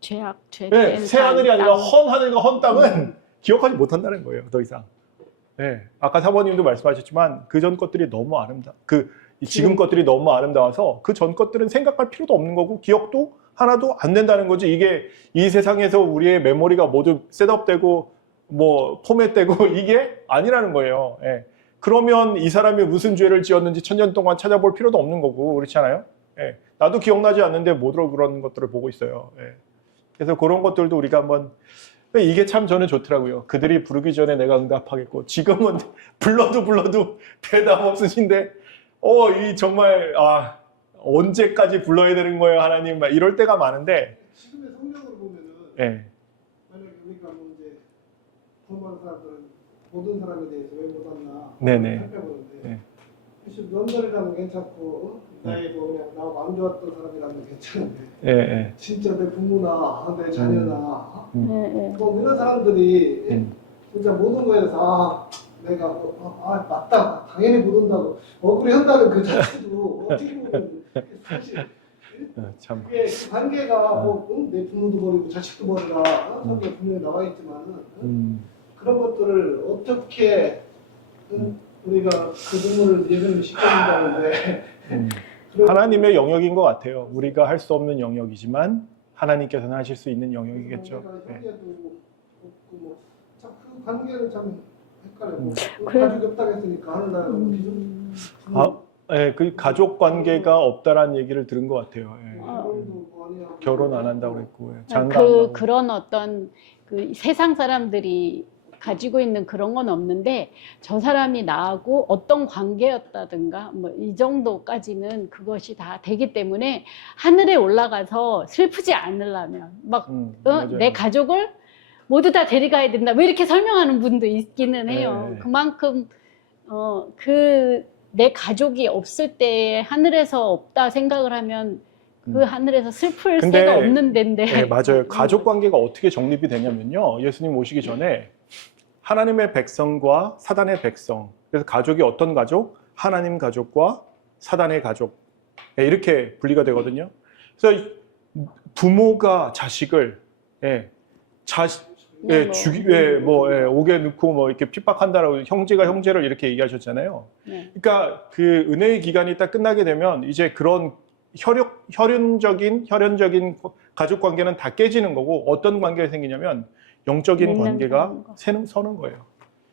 죄악, 죄. 네, 새하늘이 아니라 헌 하늘과 헌 땅은 기억하지 못한다는 거예요. 더 이상. 네, 아까 사모님도 말씀하셨지만 그 전 것들이 너무 지금 것들이 너무 아름다워서 그 전 것들은 생각할 필요도 없는 거고 기억도 하나도 안 된다는 거지. 이게 이 세상에서 우리의 메모리가 모두 셋업되고 뭐 포맷되고 이게 아니라는 거예요. 예. 그러면 이 사람이 무슨 죄를 지었는지 1000년 동안 찾아볼 필요도 없는 거고 그렇지 않아요? 예. 나도 기억나지 않는데 뭐로 그런 것들을 보고 있어요. 예. 그래서 그런 것들도 우리가 한번 이게 참 저는 좋더라고요. 그들이 부르기 전에 내가 응답하겠고 지금은 불러도 대답 없으신데 이 정말 언제까지 불러야 되는 거예요, 하나님? 막 이럴 때가 많은데 지금의 성경으로 보면은 예. 만약에 우리가 뭐 이제 구원받은 사람들은 모든 사람에 대해서 왜 못 왔나 네네. 살펴보는데 네. 사실 면설이라면 괜찮고 나이도 그냥 나하고 안 좋았던 사람이라면 괜찮은데 예. 진짜 내 부모나 내 자녀나 네, 네. 뭐 이런 사람들이 음. 진짜 모든 거에 대해서 내가 맞다 당연히 못 온다고 억울해한다는 그 자체도 어떻게 보면 사실 참. 그게 그 관계가 내 부모도 버리고 자식도 버리라 성경에 분명히 나와 있지만은 그런 것들을 어떻게 우리가 그 부모를 예배를 시켜준다는데 하나님의 영역인 것 같아요. 우리가 할 수 없는 영역이지만 하나님께서는 하실 수 있는 영역이겠죠. 예. 형제도 없고 뭐 참 그 관계는 참 헷갈려. 그래. 가족이 없다고 했으니까 하늘나라 그 가족 관계가 없다라는 얘기를 들은 것 같아요. 예. 결혼 안 한다고 그랬고, 장가 안 하고. 그런 어떤 세상 사람들이 가지고 있는 그런 건 없는데 저 사람이 나하고 어떤 관계였다든가 뭐 이 정도까지는 그것이 다 되기 때문에 하늘에 올라가서 슬프지 않으려면 막 맞아요. 내 가족을 모두 다 데려가야 된다 뭐 이렇게 설명하는 분도 있기는 해요. 네. 그만큼 내 가족이 없을 때 하늘에서 없다 생각을 하면 그 하늘에서 슬플 근데- 새가 없는 데인데. 네, 맞아요. 가족 관계가 어떻게 정립이 되냐면요. 예수님 오시기 전에 하나님의 백성과 사단의 백성. 그래서 가족이 어떤 가족? 하나님 가족과 사단의 가족. 네, 이렇게 분리가 되거든요. 그래서 부모가 자식을 옥에 넣고 뭐 이렇게 핍박한다라고 형제가 형제를 이렇게 얘기하셨잖아요. 네. 그러니까 그 은혜의 기간이 딱 끝나게 되면 이제 그런 혈연적인 가족 관계는 다 깨지는 거고 어떤 관계가 생기냐면 영적인 믿는 관계가 서는 거예요.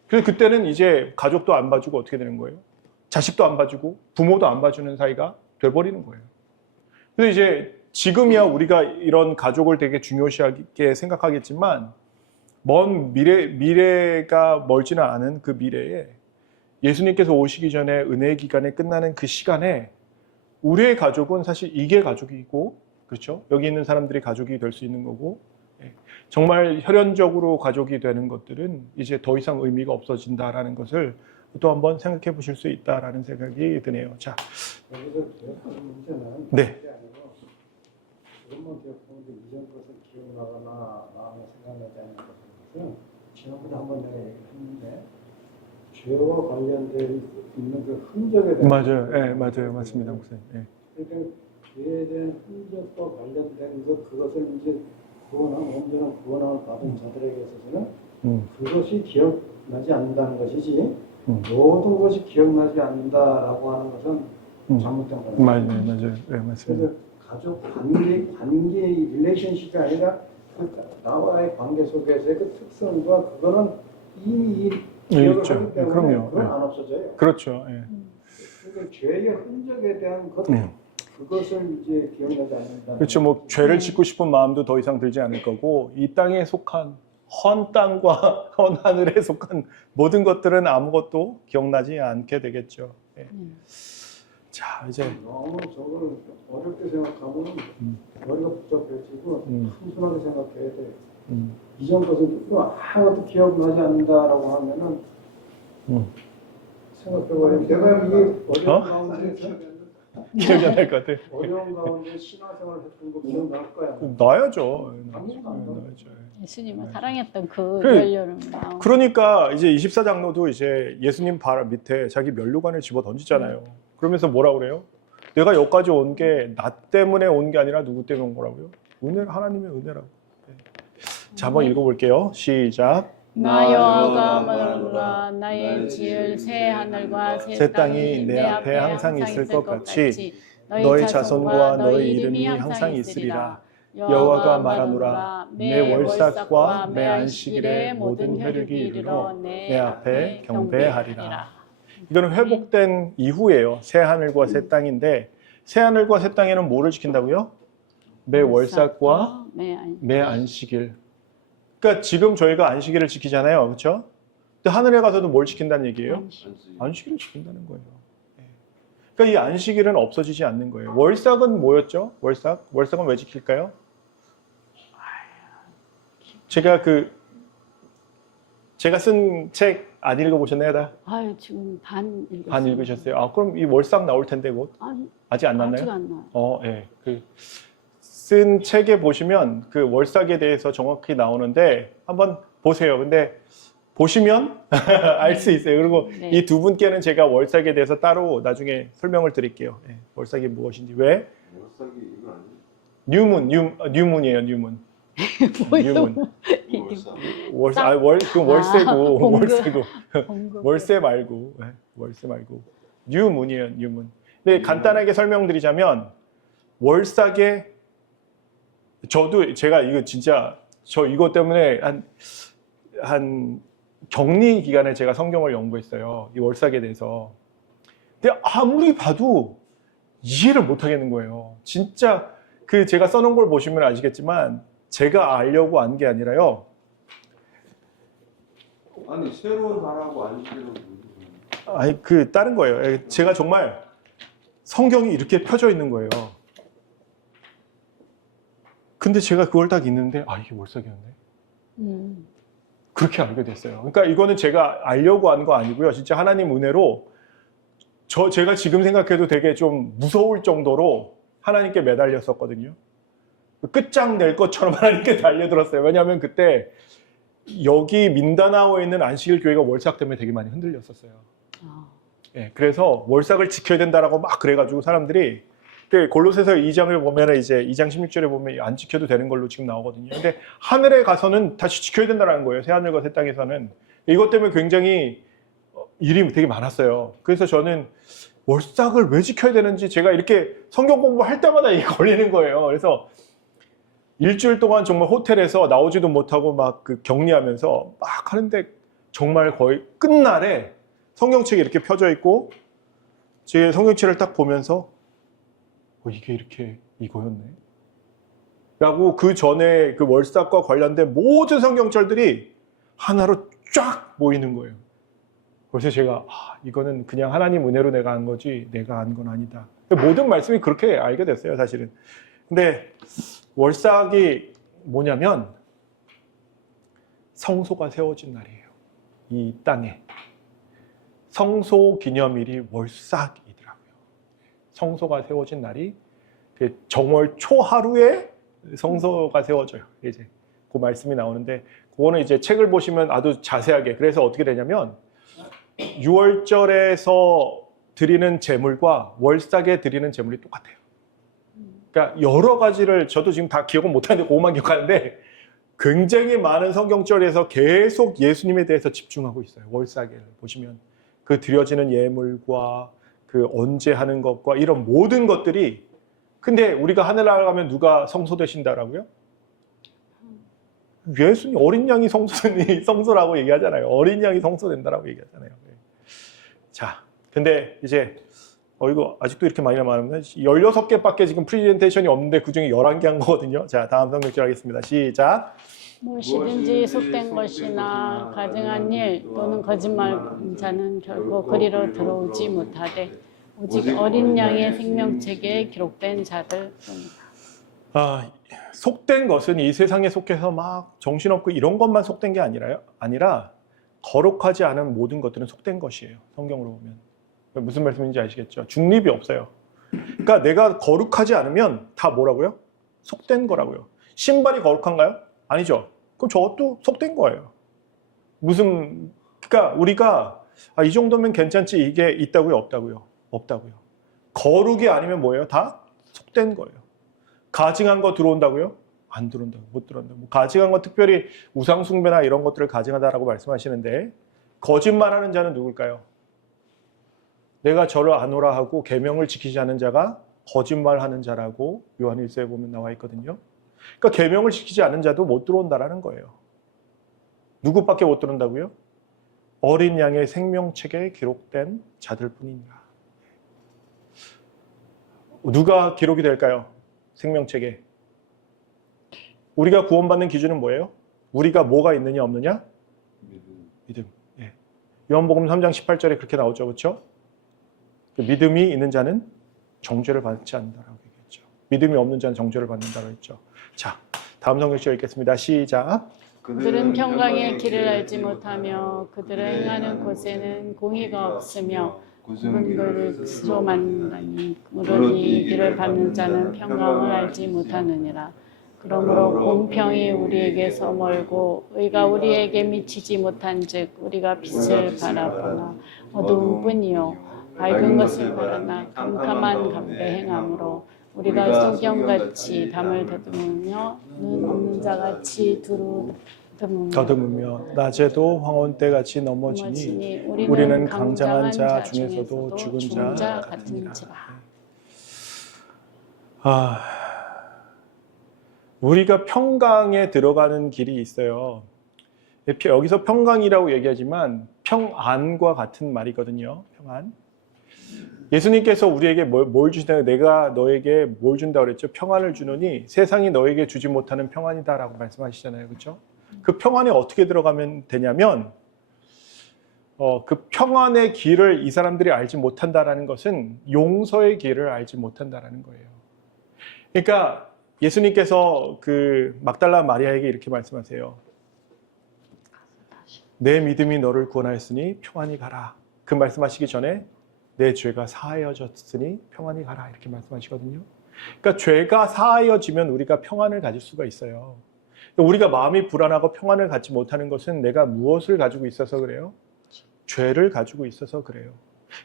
그래서 그때는 이제 가족도 안 봐주고 어떻게 되는 거예요? 자식도 안 봐주고 부모도 안 봐주는 사이가 돼버리는 거예요. 그래서 이제 지금이야 우리가 이런 가족을 되게 중요시하게 생각하겠지만 먼 미래가 멀지는 않은 그 미래에 예수님께서 오시기 전에 은혜의 기간이 끝나는 그 시간에 우리의 가족은 사실 이게 가족이고 그렇죠? 여기 있는 사람들이 가족이 될 수 있는 거고, 예. 정말 혈연적으로 가족이 되는 것들은 이제 더 이상 의미가 없어진다라는 것을 또 한번 생각해 보실 수 있다라는 생각이 드네요. 자, 여기서 기억하는 문제는 네. 그게 아니고 지금만 기억하는데 이전 것을 기억나거나 마음에 생각나지 않는 것은 지난번에 한번 내가 얘기했는데 죄와 관련되어 있는 그 흔적에 대한 맞아요. 예, 맞아요. 맞습니다, 목사님. 예. 그러니까 죄에 대한 흔적과 관련된 것 그것을 이제 구원함 온전한 구원함을 받은 자들에게 있어서는 그것이 기억나지 않는다는 것이지 모든 것이 기억나지 않는다라고 하는 것은 잘못된 거예요. 맞아요, 맞아요. 예, 맞습니다. 그래서 가족 관계의 릴레이션십이 아니라 그 나와의 관계 속에서의 그 특성과 그거는 이미 기억을 있죠. 하기 때문에 그럼요. 그건 예. 안 없어져요. 그렇죠. 예. 그러니까 죄의 흔적에 대한 것 그것을 이제 기억나지 않는다. 그렇죠. 뭐 죄를 짓고 싶은 마음도 더 이상 들지 않을 거고 이 땅에 속한 헌 땅과 헌 하늘에 속한 모든 것들은 아무것도 기억나지 않게 되겠죠. 예. 자, 이제 너무 저걸 어렵게 생각하면 머리가 복잡해지고 순수하게 생각해야 돼. 이전 것은 아무것도 기억나지 않는다라고 하면은 생각해봐요. 내가 이게 어려운 가운데 기억이 안 날 것 같아요. 어려운 가운데 신화생활 했던 거 기억날 거야. 나야죠. 당연히 안 나. 나야죠. 예수님을 사랑했던 그 그래. 열렬한 마음. 그러니까 이제 24장로도 이제 예수님 발 밑에 자기 면류관을 집어 던지잖아요. 그러면서 뭐라 그래요? 내가 여기까지 온 게 나 때문에 온 게 아니라 누구 때문에 온 거라고요? 은혜, 하나님의 은혜라고. 네. 자, 한번 읽어볼게요. 시작. 나 여호와가 말하노라 나의 지을 새 하늘과 새 땅이 내 앞에 항상 있을 것 같이 너희 자손과 너희 이름이 항상 있으리라. 여호와가 말하노라 매 월삭과 매 안식일에 모든 혈육이 이르러 내 앞에 경배하리라. 이거는 회복된 이후예요. 새 하늘과 새 땅인데 새 하늘과 새 땅에는 뭐를 지킨다고요? 매 월삭과 매 안식일. 그러니까 지금 저희가 안식일을 지키잖아요. 그렇죠? 근데 하늘에 가서도 뭘 지킨다는 얘기예요? 안식일을 지킨다는 거예요. 그러니까 이 안식일은 없어지지 않는 거예요. 월삭은 뭐였죠? 월삭은 왜 지킬까요? 제가 쓴 책 안 읽어보셨나요, 다? 아유 지금 반 읽었어요. 반 읽으셨어요? 아, 그럼 이 월삭 나올 텐데 곧 아니, 아직 안 났나요? 아직 안 나요. 예. 쓴 책에 보시면 그 월삭에 대해서 정확히 나오는데 한번 보세요. 근데 보시면 알 수 있어요. 그리고 네. 이 두 분께는 제가 월삭에 대해서 따로 나중에 설명을 드릴게요. 예, 월삭이 무엇인지. 왜? 월삭이 이거 아니에요? 뉴문이에요, 뉴문. 뉴문. 월삭. 그건 월세고, 봉급. 월세고. 봉급. 월세 말고, 네, 월세 말고. 뉴문이에요, 뉴문. 근데 간단하게 설명드리자면, 월삭에, 제가 이거 진짜, 저 이것 때문에 한 격리 기간에 제가 성경을 연구했어요. 이 월삭에 대해서. 근데 아무리 봐도 이해를 못 하겠는 거예요. 진짜, 제가 써놓은 걸 보시면 아시겠지만, 제가 알려고 한 게 아니라요. 아니 새로운 나라고 안식일은 아니 다른 거예요. 제가 정말 성경이 이렇게 펴져 있는 거예요. 근데 제가 그걸 딱 읽는데 이게 월삭이었네. 그렇게 알게 됐어요. 그러니까 이거는 제가 알려고 한 거 아니고요. 진짜 하나님 은혜로 제가 지금 생각해도 되게 좀 무서울 정도로 하나님께 매달렸었거든요. 끝장낼 것처럼 하나님께 달려들었어요. 왜냐하면 그때 여기 민다나오에 있는 안식일 교회가 월삭 때문에 되게 많이 흔들렸었어요. 예, 그래서 월삭을 지켜야 된다라고 막 그래가지고 사람들이 골로새서 2장을 보면 이제 2장 16절에 보면 안 지켜도 되는 걸로 지금 나오거든요. 근데 하늘에 가서는 다시 지켜야 된다는 거예요. 새 하늘과 새 땅에서는. 이것 때문에 굉장히 일이 되게 많았어요. 그래서 저는 월삭을 왜 지켜야 되는지 제가 이렇게 성경 공부할 때마다 이게 걸리는 거예요. 그래서 일주일 동안 정말 호텔에서 나오지도 못하고 막 격리하면서 막 하는데 정말 거의 끝날에 성경책이 이렇게 펴져 있고 제 성경책을 딱 보면서 이게 이렇게 이거였네 라고 그 전에 그 월삭과 관련된 모든 성경절들이 하나로 쫙 모이는 거예요. 그래서 제가 이거는 그냥 하나님 은혜로 내가 한 거지 내가 한 건 아니다. 모든 말씀이 그렇게 알게 됐어요. 사실은 근데 월삭이 뭐냐면 성소가 세워진 날이에요. 이 땅에. 성소 기념일이 월삭이더라고요. 성소가 세워진 날이 정월 초하루에 성소가 세워져요. 이제 그 말씀이 나오는데 그거는 이제 책을 보시면 아주 자세하게 그래서 어떻게 되냐면 6월절에서 드리는 제물과 월삭에 드리는 제물이 똑같아요. 그러니까 여러 가지를 저도 지금 다 기억은 못하는데 그것만 기억하는데 굉장히 많은 성경절에서 계속 예수님에 대해서 집중하고 있어요. 월삭을 보시면 그 드려지는 예물과 그 언제 하는 것과 이런 모든 것들이 근데 우리가 하늘나라 가면 누가 성소 되신다라고요? 예수님 어린 양이 성소라고 얘기하잖아요. 어린 양이 성소된다라고 얘기하잖아요. 자, 근데 이제 이거 아직도 이렇게 많이 남았는데 16개밖에 지금 프레젠테이션이 없는데 그중에 11개 한 거거든요. 자, 다음 성경절 하겠습니다. 시작. 무엇이든지 속된 것이나 가증한 일 또는 거짓말 자는 결코 그리로 들어오지 못하되 오직 어린 양의 생명책에 기록된 자들뿐이다. 속된 것은 이 세상에 속해서 막 정신없고 이런 것만 속된 게 아니라 거룩하지 않은 모든 것들은 속된 것이에요. 성경으로 보면. 무슨 말씀인지 아시겠죠? 중립이 없어요. 그러니까 내가 거룩하지 않으면 다 뭐라고요? 속된 거라고요. 신발이 거룩한가요? 아니죠. 그럼 저것도 속된 거예요. 그러니까 우리가 이 정도면 괜찮지 이게 있다고요? 없다고요? 없다고요. 거룩이 아니면 뭐예요? 다 속된 거예요. 가증한 거 들어온다고요? 안 들어온다고, 못 들어온다고. 가증한 거 특별히 우상숭배나 이런 것들을 가증하다라고 말씀하시는데 거짓말하는 자는 누굴까요? 내가 저를 아노라 하고 계명을 지키지 않은 자가 거짓말하는 자라고 요한 1서에 보면 나와 있거든요. 그러니까 계명을 지키지 않은 자도 못 들어온다라는 거예요. 누구밖에 못 들어온다고요? 어린 양의 생명책에 기록된 자들뿐이니라. 누가 기록이 될까요? 생명책에. 우리가 구원받는 기준은 뭐예요? 우리가 뭐가 있느냐 없느냐? 믿음. 예. 요한복음 3장 18절에 그렇게 나오죠. 그렇죠? 믿음이 있는 자는 정죄를 받지 않는다라고 얘기했죠. 믿음이 없는 자는 정죄를 받는다고 했죠. 자, 다음 성경절 읽겠습니다. 시작. 그들은 평강의 길을 알지 못하며 그들을 행하는 곳에는 공의가 없으며 군불을 수소만다니 그러니 이 길을 받는 자는 평강을 알지 못하느니라. 그러므로 공평이 우리에게서 멀고 의가 우리에게 미치지 못한즉 우리가 빛을 바라보나 어두움뿐이요 밝은 것을 바라나 캄캄한 감배 행함으로 우리가 소경같이 담을 더듬으며 눈 없는 자같이 두루 더듬으며 낮에도 황혼때같이 넘어지니 우리는 강장한 자 중에서도 죽은 자 같으니라. 우리가 평강에 들어가는 길이 있어요. 여기서 평강이라고 얘기하지만 평안과 같은 말이거든요. 평안. 예수님께서 우리에게 뭘 주시나요? 내가 너에게 뭘 준다고 그랬죠? 평안을 주노니 세상이 너에게 주지 못하는 평안이다라고 말씀하시잖아요. 그렇죠? 그 평안에 어떻게 들어가면 되냐면 그 평안의 길을 이 사람들이 알지 못한다라는 것은 용서의 길을 알지 못한다라는 거예요. 그러니까 예수님께서 그 막달라 마리아에게 이렇게 말씀하세요. 내 믿음이 너를 구원하였으니 평안히 가라. 그 말씀하시기 전에 내 죄가 사하여졌으니 평안히 가라. 이렇게 말씀하시거든요. 그러니까 죄가 사하여지면 우리가 평안을 가질 수가 있어요. 우리가 마음이 불안하고 평안을 갖지 못하는 것은 내가 무엇을 가지고 있어서 그래요? 죄를 가지고 있어서 그래요.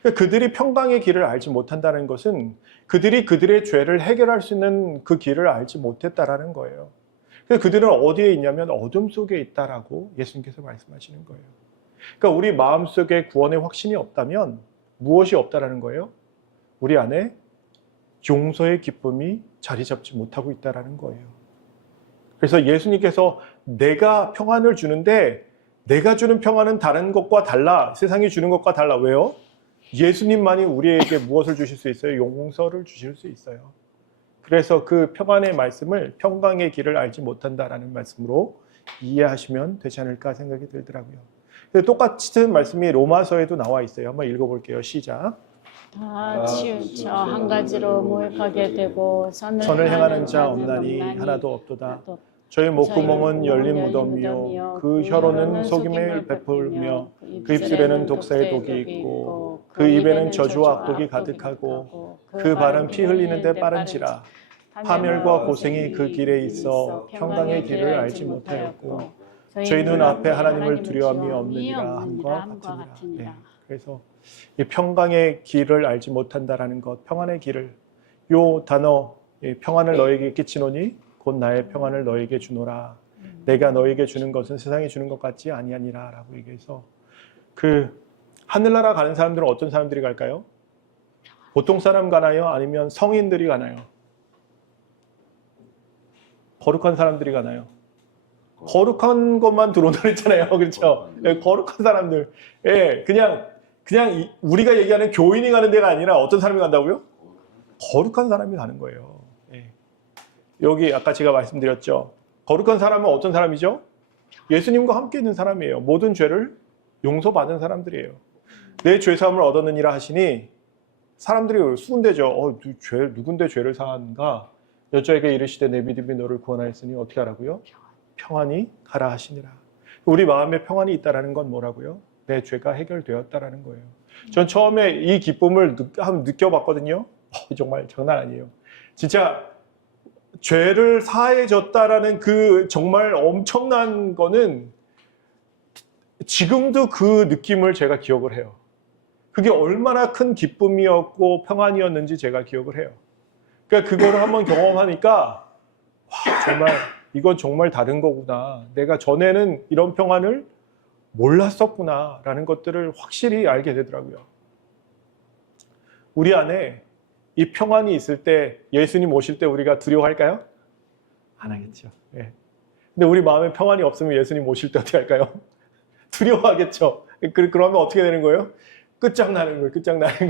그러니까 그들이 평강의 길을 알지 못한다는 것은 그들이 그들의 죄를 해결할 수 있는 그 길을 알지 못했다라는 거예요. 그래서 그들은 어디에 있냐면 어둠 속에 있다라고 예수님께서 말씀하시는 거예요. 그러니까 우리 마음속에 구원의 확신이 없다면 무엇이 없다라는 거예요? 우리 안에 용서의 기쁨이 자리 잡지 못하고 있다라는 거예요. 그래서 예수님께서 내가 평안을 주는데 내가 주는 평안은 다른 것과 달라. 세상이 주는 것과 달라. 왜요? 예수님만이 우리에게 무엇을 주실 수 있어요? 용서를 주실 수 있어요. 그래서 그 평안의 말씀을 평강의 길을 알지 못한다라는 말씀으로 이해하시면 되지 않을까 생각이 들더라고요. 똑같은 말씀이 로마서에도 나와 있어요. 한번 읽어볼게요. 시작. 다 치우쳐 한 가지로 모욕하게 되고 선을 행하는 자 없나니 하나도 없도다. 저희 목구멍은 열린 무덤이요 그 혀로는 속임을 베풀며 그 입술에는 독사의 독이 있고 그 입에는 저주와 악독이 가득하고 그 발은 피 흘리는데 빠른지라. 파멸과 고생이 그 길에 있어 평강의 길을 알지 못하였고 저희 눈 앞에 하나님을 두려움이 없느니라 함과 같으니라. 네. 그래서 이 평강의 길을 알지 못한다라는 것, 평안의 길을, 요 단어 평안을 너에게 끼치노니 곧 나의 평안을 너에게 주노라. 내가 너에게 주는 것은 세상에 주는 것 같지 아니하니라 라고 얘기해서 그 하늘나라 가는 사람들은 어떤 사람들이 갈까요? 보통 사람 가나요? 아니면 성인들이 가나요? 거룩한 사람들이 가나요? 거룩한 것만 들어온다 그랬잖아요. 그렇죠? 예, 거룩한 사람들. 예, 그냥 우리가 얘기하는 교인이 가는 데가 아니라 어떤 사람이 간다고요? 거룩한 사람이 가는 거예요. 예. 여기 아까 제가 말씀드렸죠. 거룩한 사람은 어떤 사람이죠? 예수님과 함께 있는 사람이에요. 모든 죄를 용서받은 사람들이에요. 내 죄사함을 얻었느니라 하시니 사람들이 수군대죠. 누군데 죄를 사한가? 여자에게 이르시되 내 믿음이 너를 구원하였으니 어떻게 하라고요? 평안히 가라 하시니라. 우리 마음에 평안이 있다라는 건 뭐라고요? 내 죄가 해결되었다라는 거예요. 전 처음에 이 기쁨을 한번 느껴봤거든요. 정말 장난 아니에요. 진짜 죄를 사해졌다라는 그 정말 엄청난 거는 지금도 그 느낌을 제가 기억을 해요. 그게 얼마나 큰 기쁨이었고 평안이었는지 제가 기억을 해요. 그러니까 그거를 한번 경험하니까 와, 정말 이건 정말 다른 거구나. 내가 전에는 이런 평안을 몰랐었구나 라는 것들을 확실히 알게 되더라고요. 우리 안에 이 평안이 있을 때 예수님 오실 때 우리가 두려워할까요? 안 하겠죠. 예. 근데 우리 마음에 평안이 없으면 예수님 오실 때 어떻게 할까요? 두려워하겠죠. 그러면 어떻게 되는 거예요? 끝장나는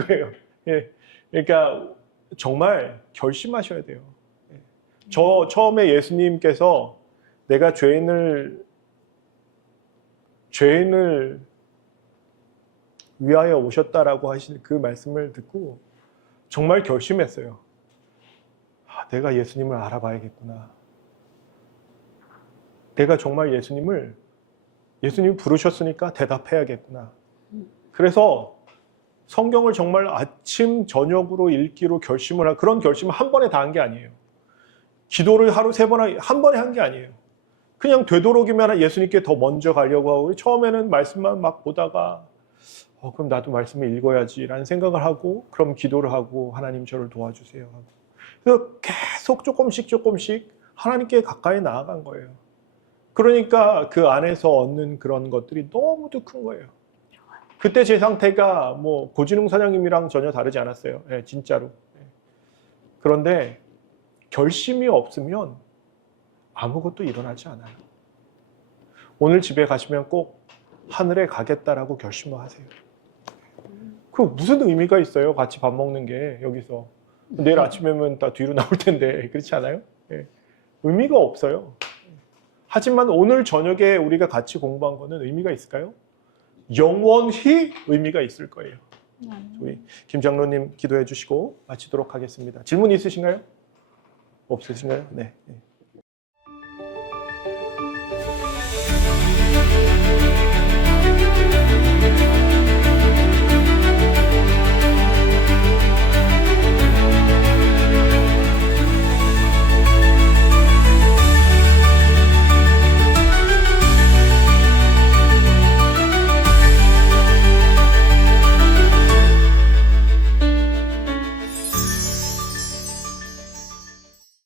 거예요. 예. 그러니까 정말 결심하셔야 돼요. 저 처음에 예수님께서 내가 죄인을 위하여 오셨다라고 하신 그 말씀을 듣고 정말 결심했어요. 내가 예수님을 알아봐야겠구나. 내가 정말 예수님이 부르셨으니까 대답해야겠구나. 그래서 성경을 정말 아침 저녁으로 읽기로 결심을 한 그런 결심을 한 번에 다 한 게 아니에요. 기도를 하루 3번 한 번에 한 게 아니에요. 그냥 되도록이면 예수님께 더 먼저 가려고 하고 처음에는 말씀만 막 보다가 그럼 나도 말씀을 읽어야지라는 생각을 하고 그럼 기도를 하고 하나님 저를 도와주세요 하고 그래서 계속 조금씩 하나님께 가까이 나아간 거예요. 그러니까 그 안에서 얻는 그런 것들이 너무도 큰 거예요. 그때 제 상태가 뭐 고진웅 사장님이랑 전혀 다르지 않았어요. 네, 진짜로. 네. 그런데 결심이 없으면 아무것도 일어나지 않아요. 오늘 집에 가시면 꼭 하늘에 가겠다라고 결심을 하세요. 그 무슨 의미가 있어요? 같이 밥 먹는 게 여기서. 내일 아침에면 다 뒤로 나올 텐데 그렇지 않아요? 네. 의미가 없어요. 하지만 오늘 저녁에 우리가 같이 공부한 거는 의미가 있을까요? 영원히 의미가 있을 거예요. 우리 김 장로님 기도해 주시고 마치도록 하겠습니다. 질문 있으신가요? 없으신가요? 네.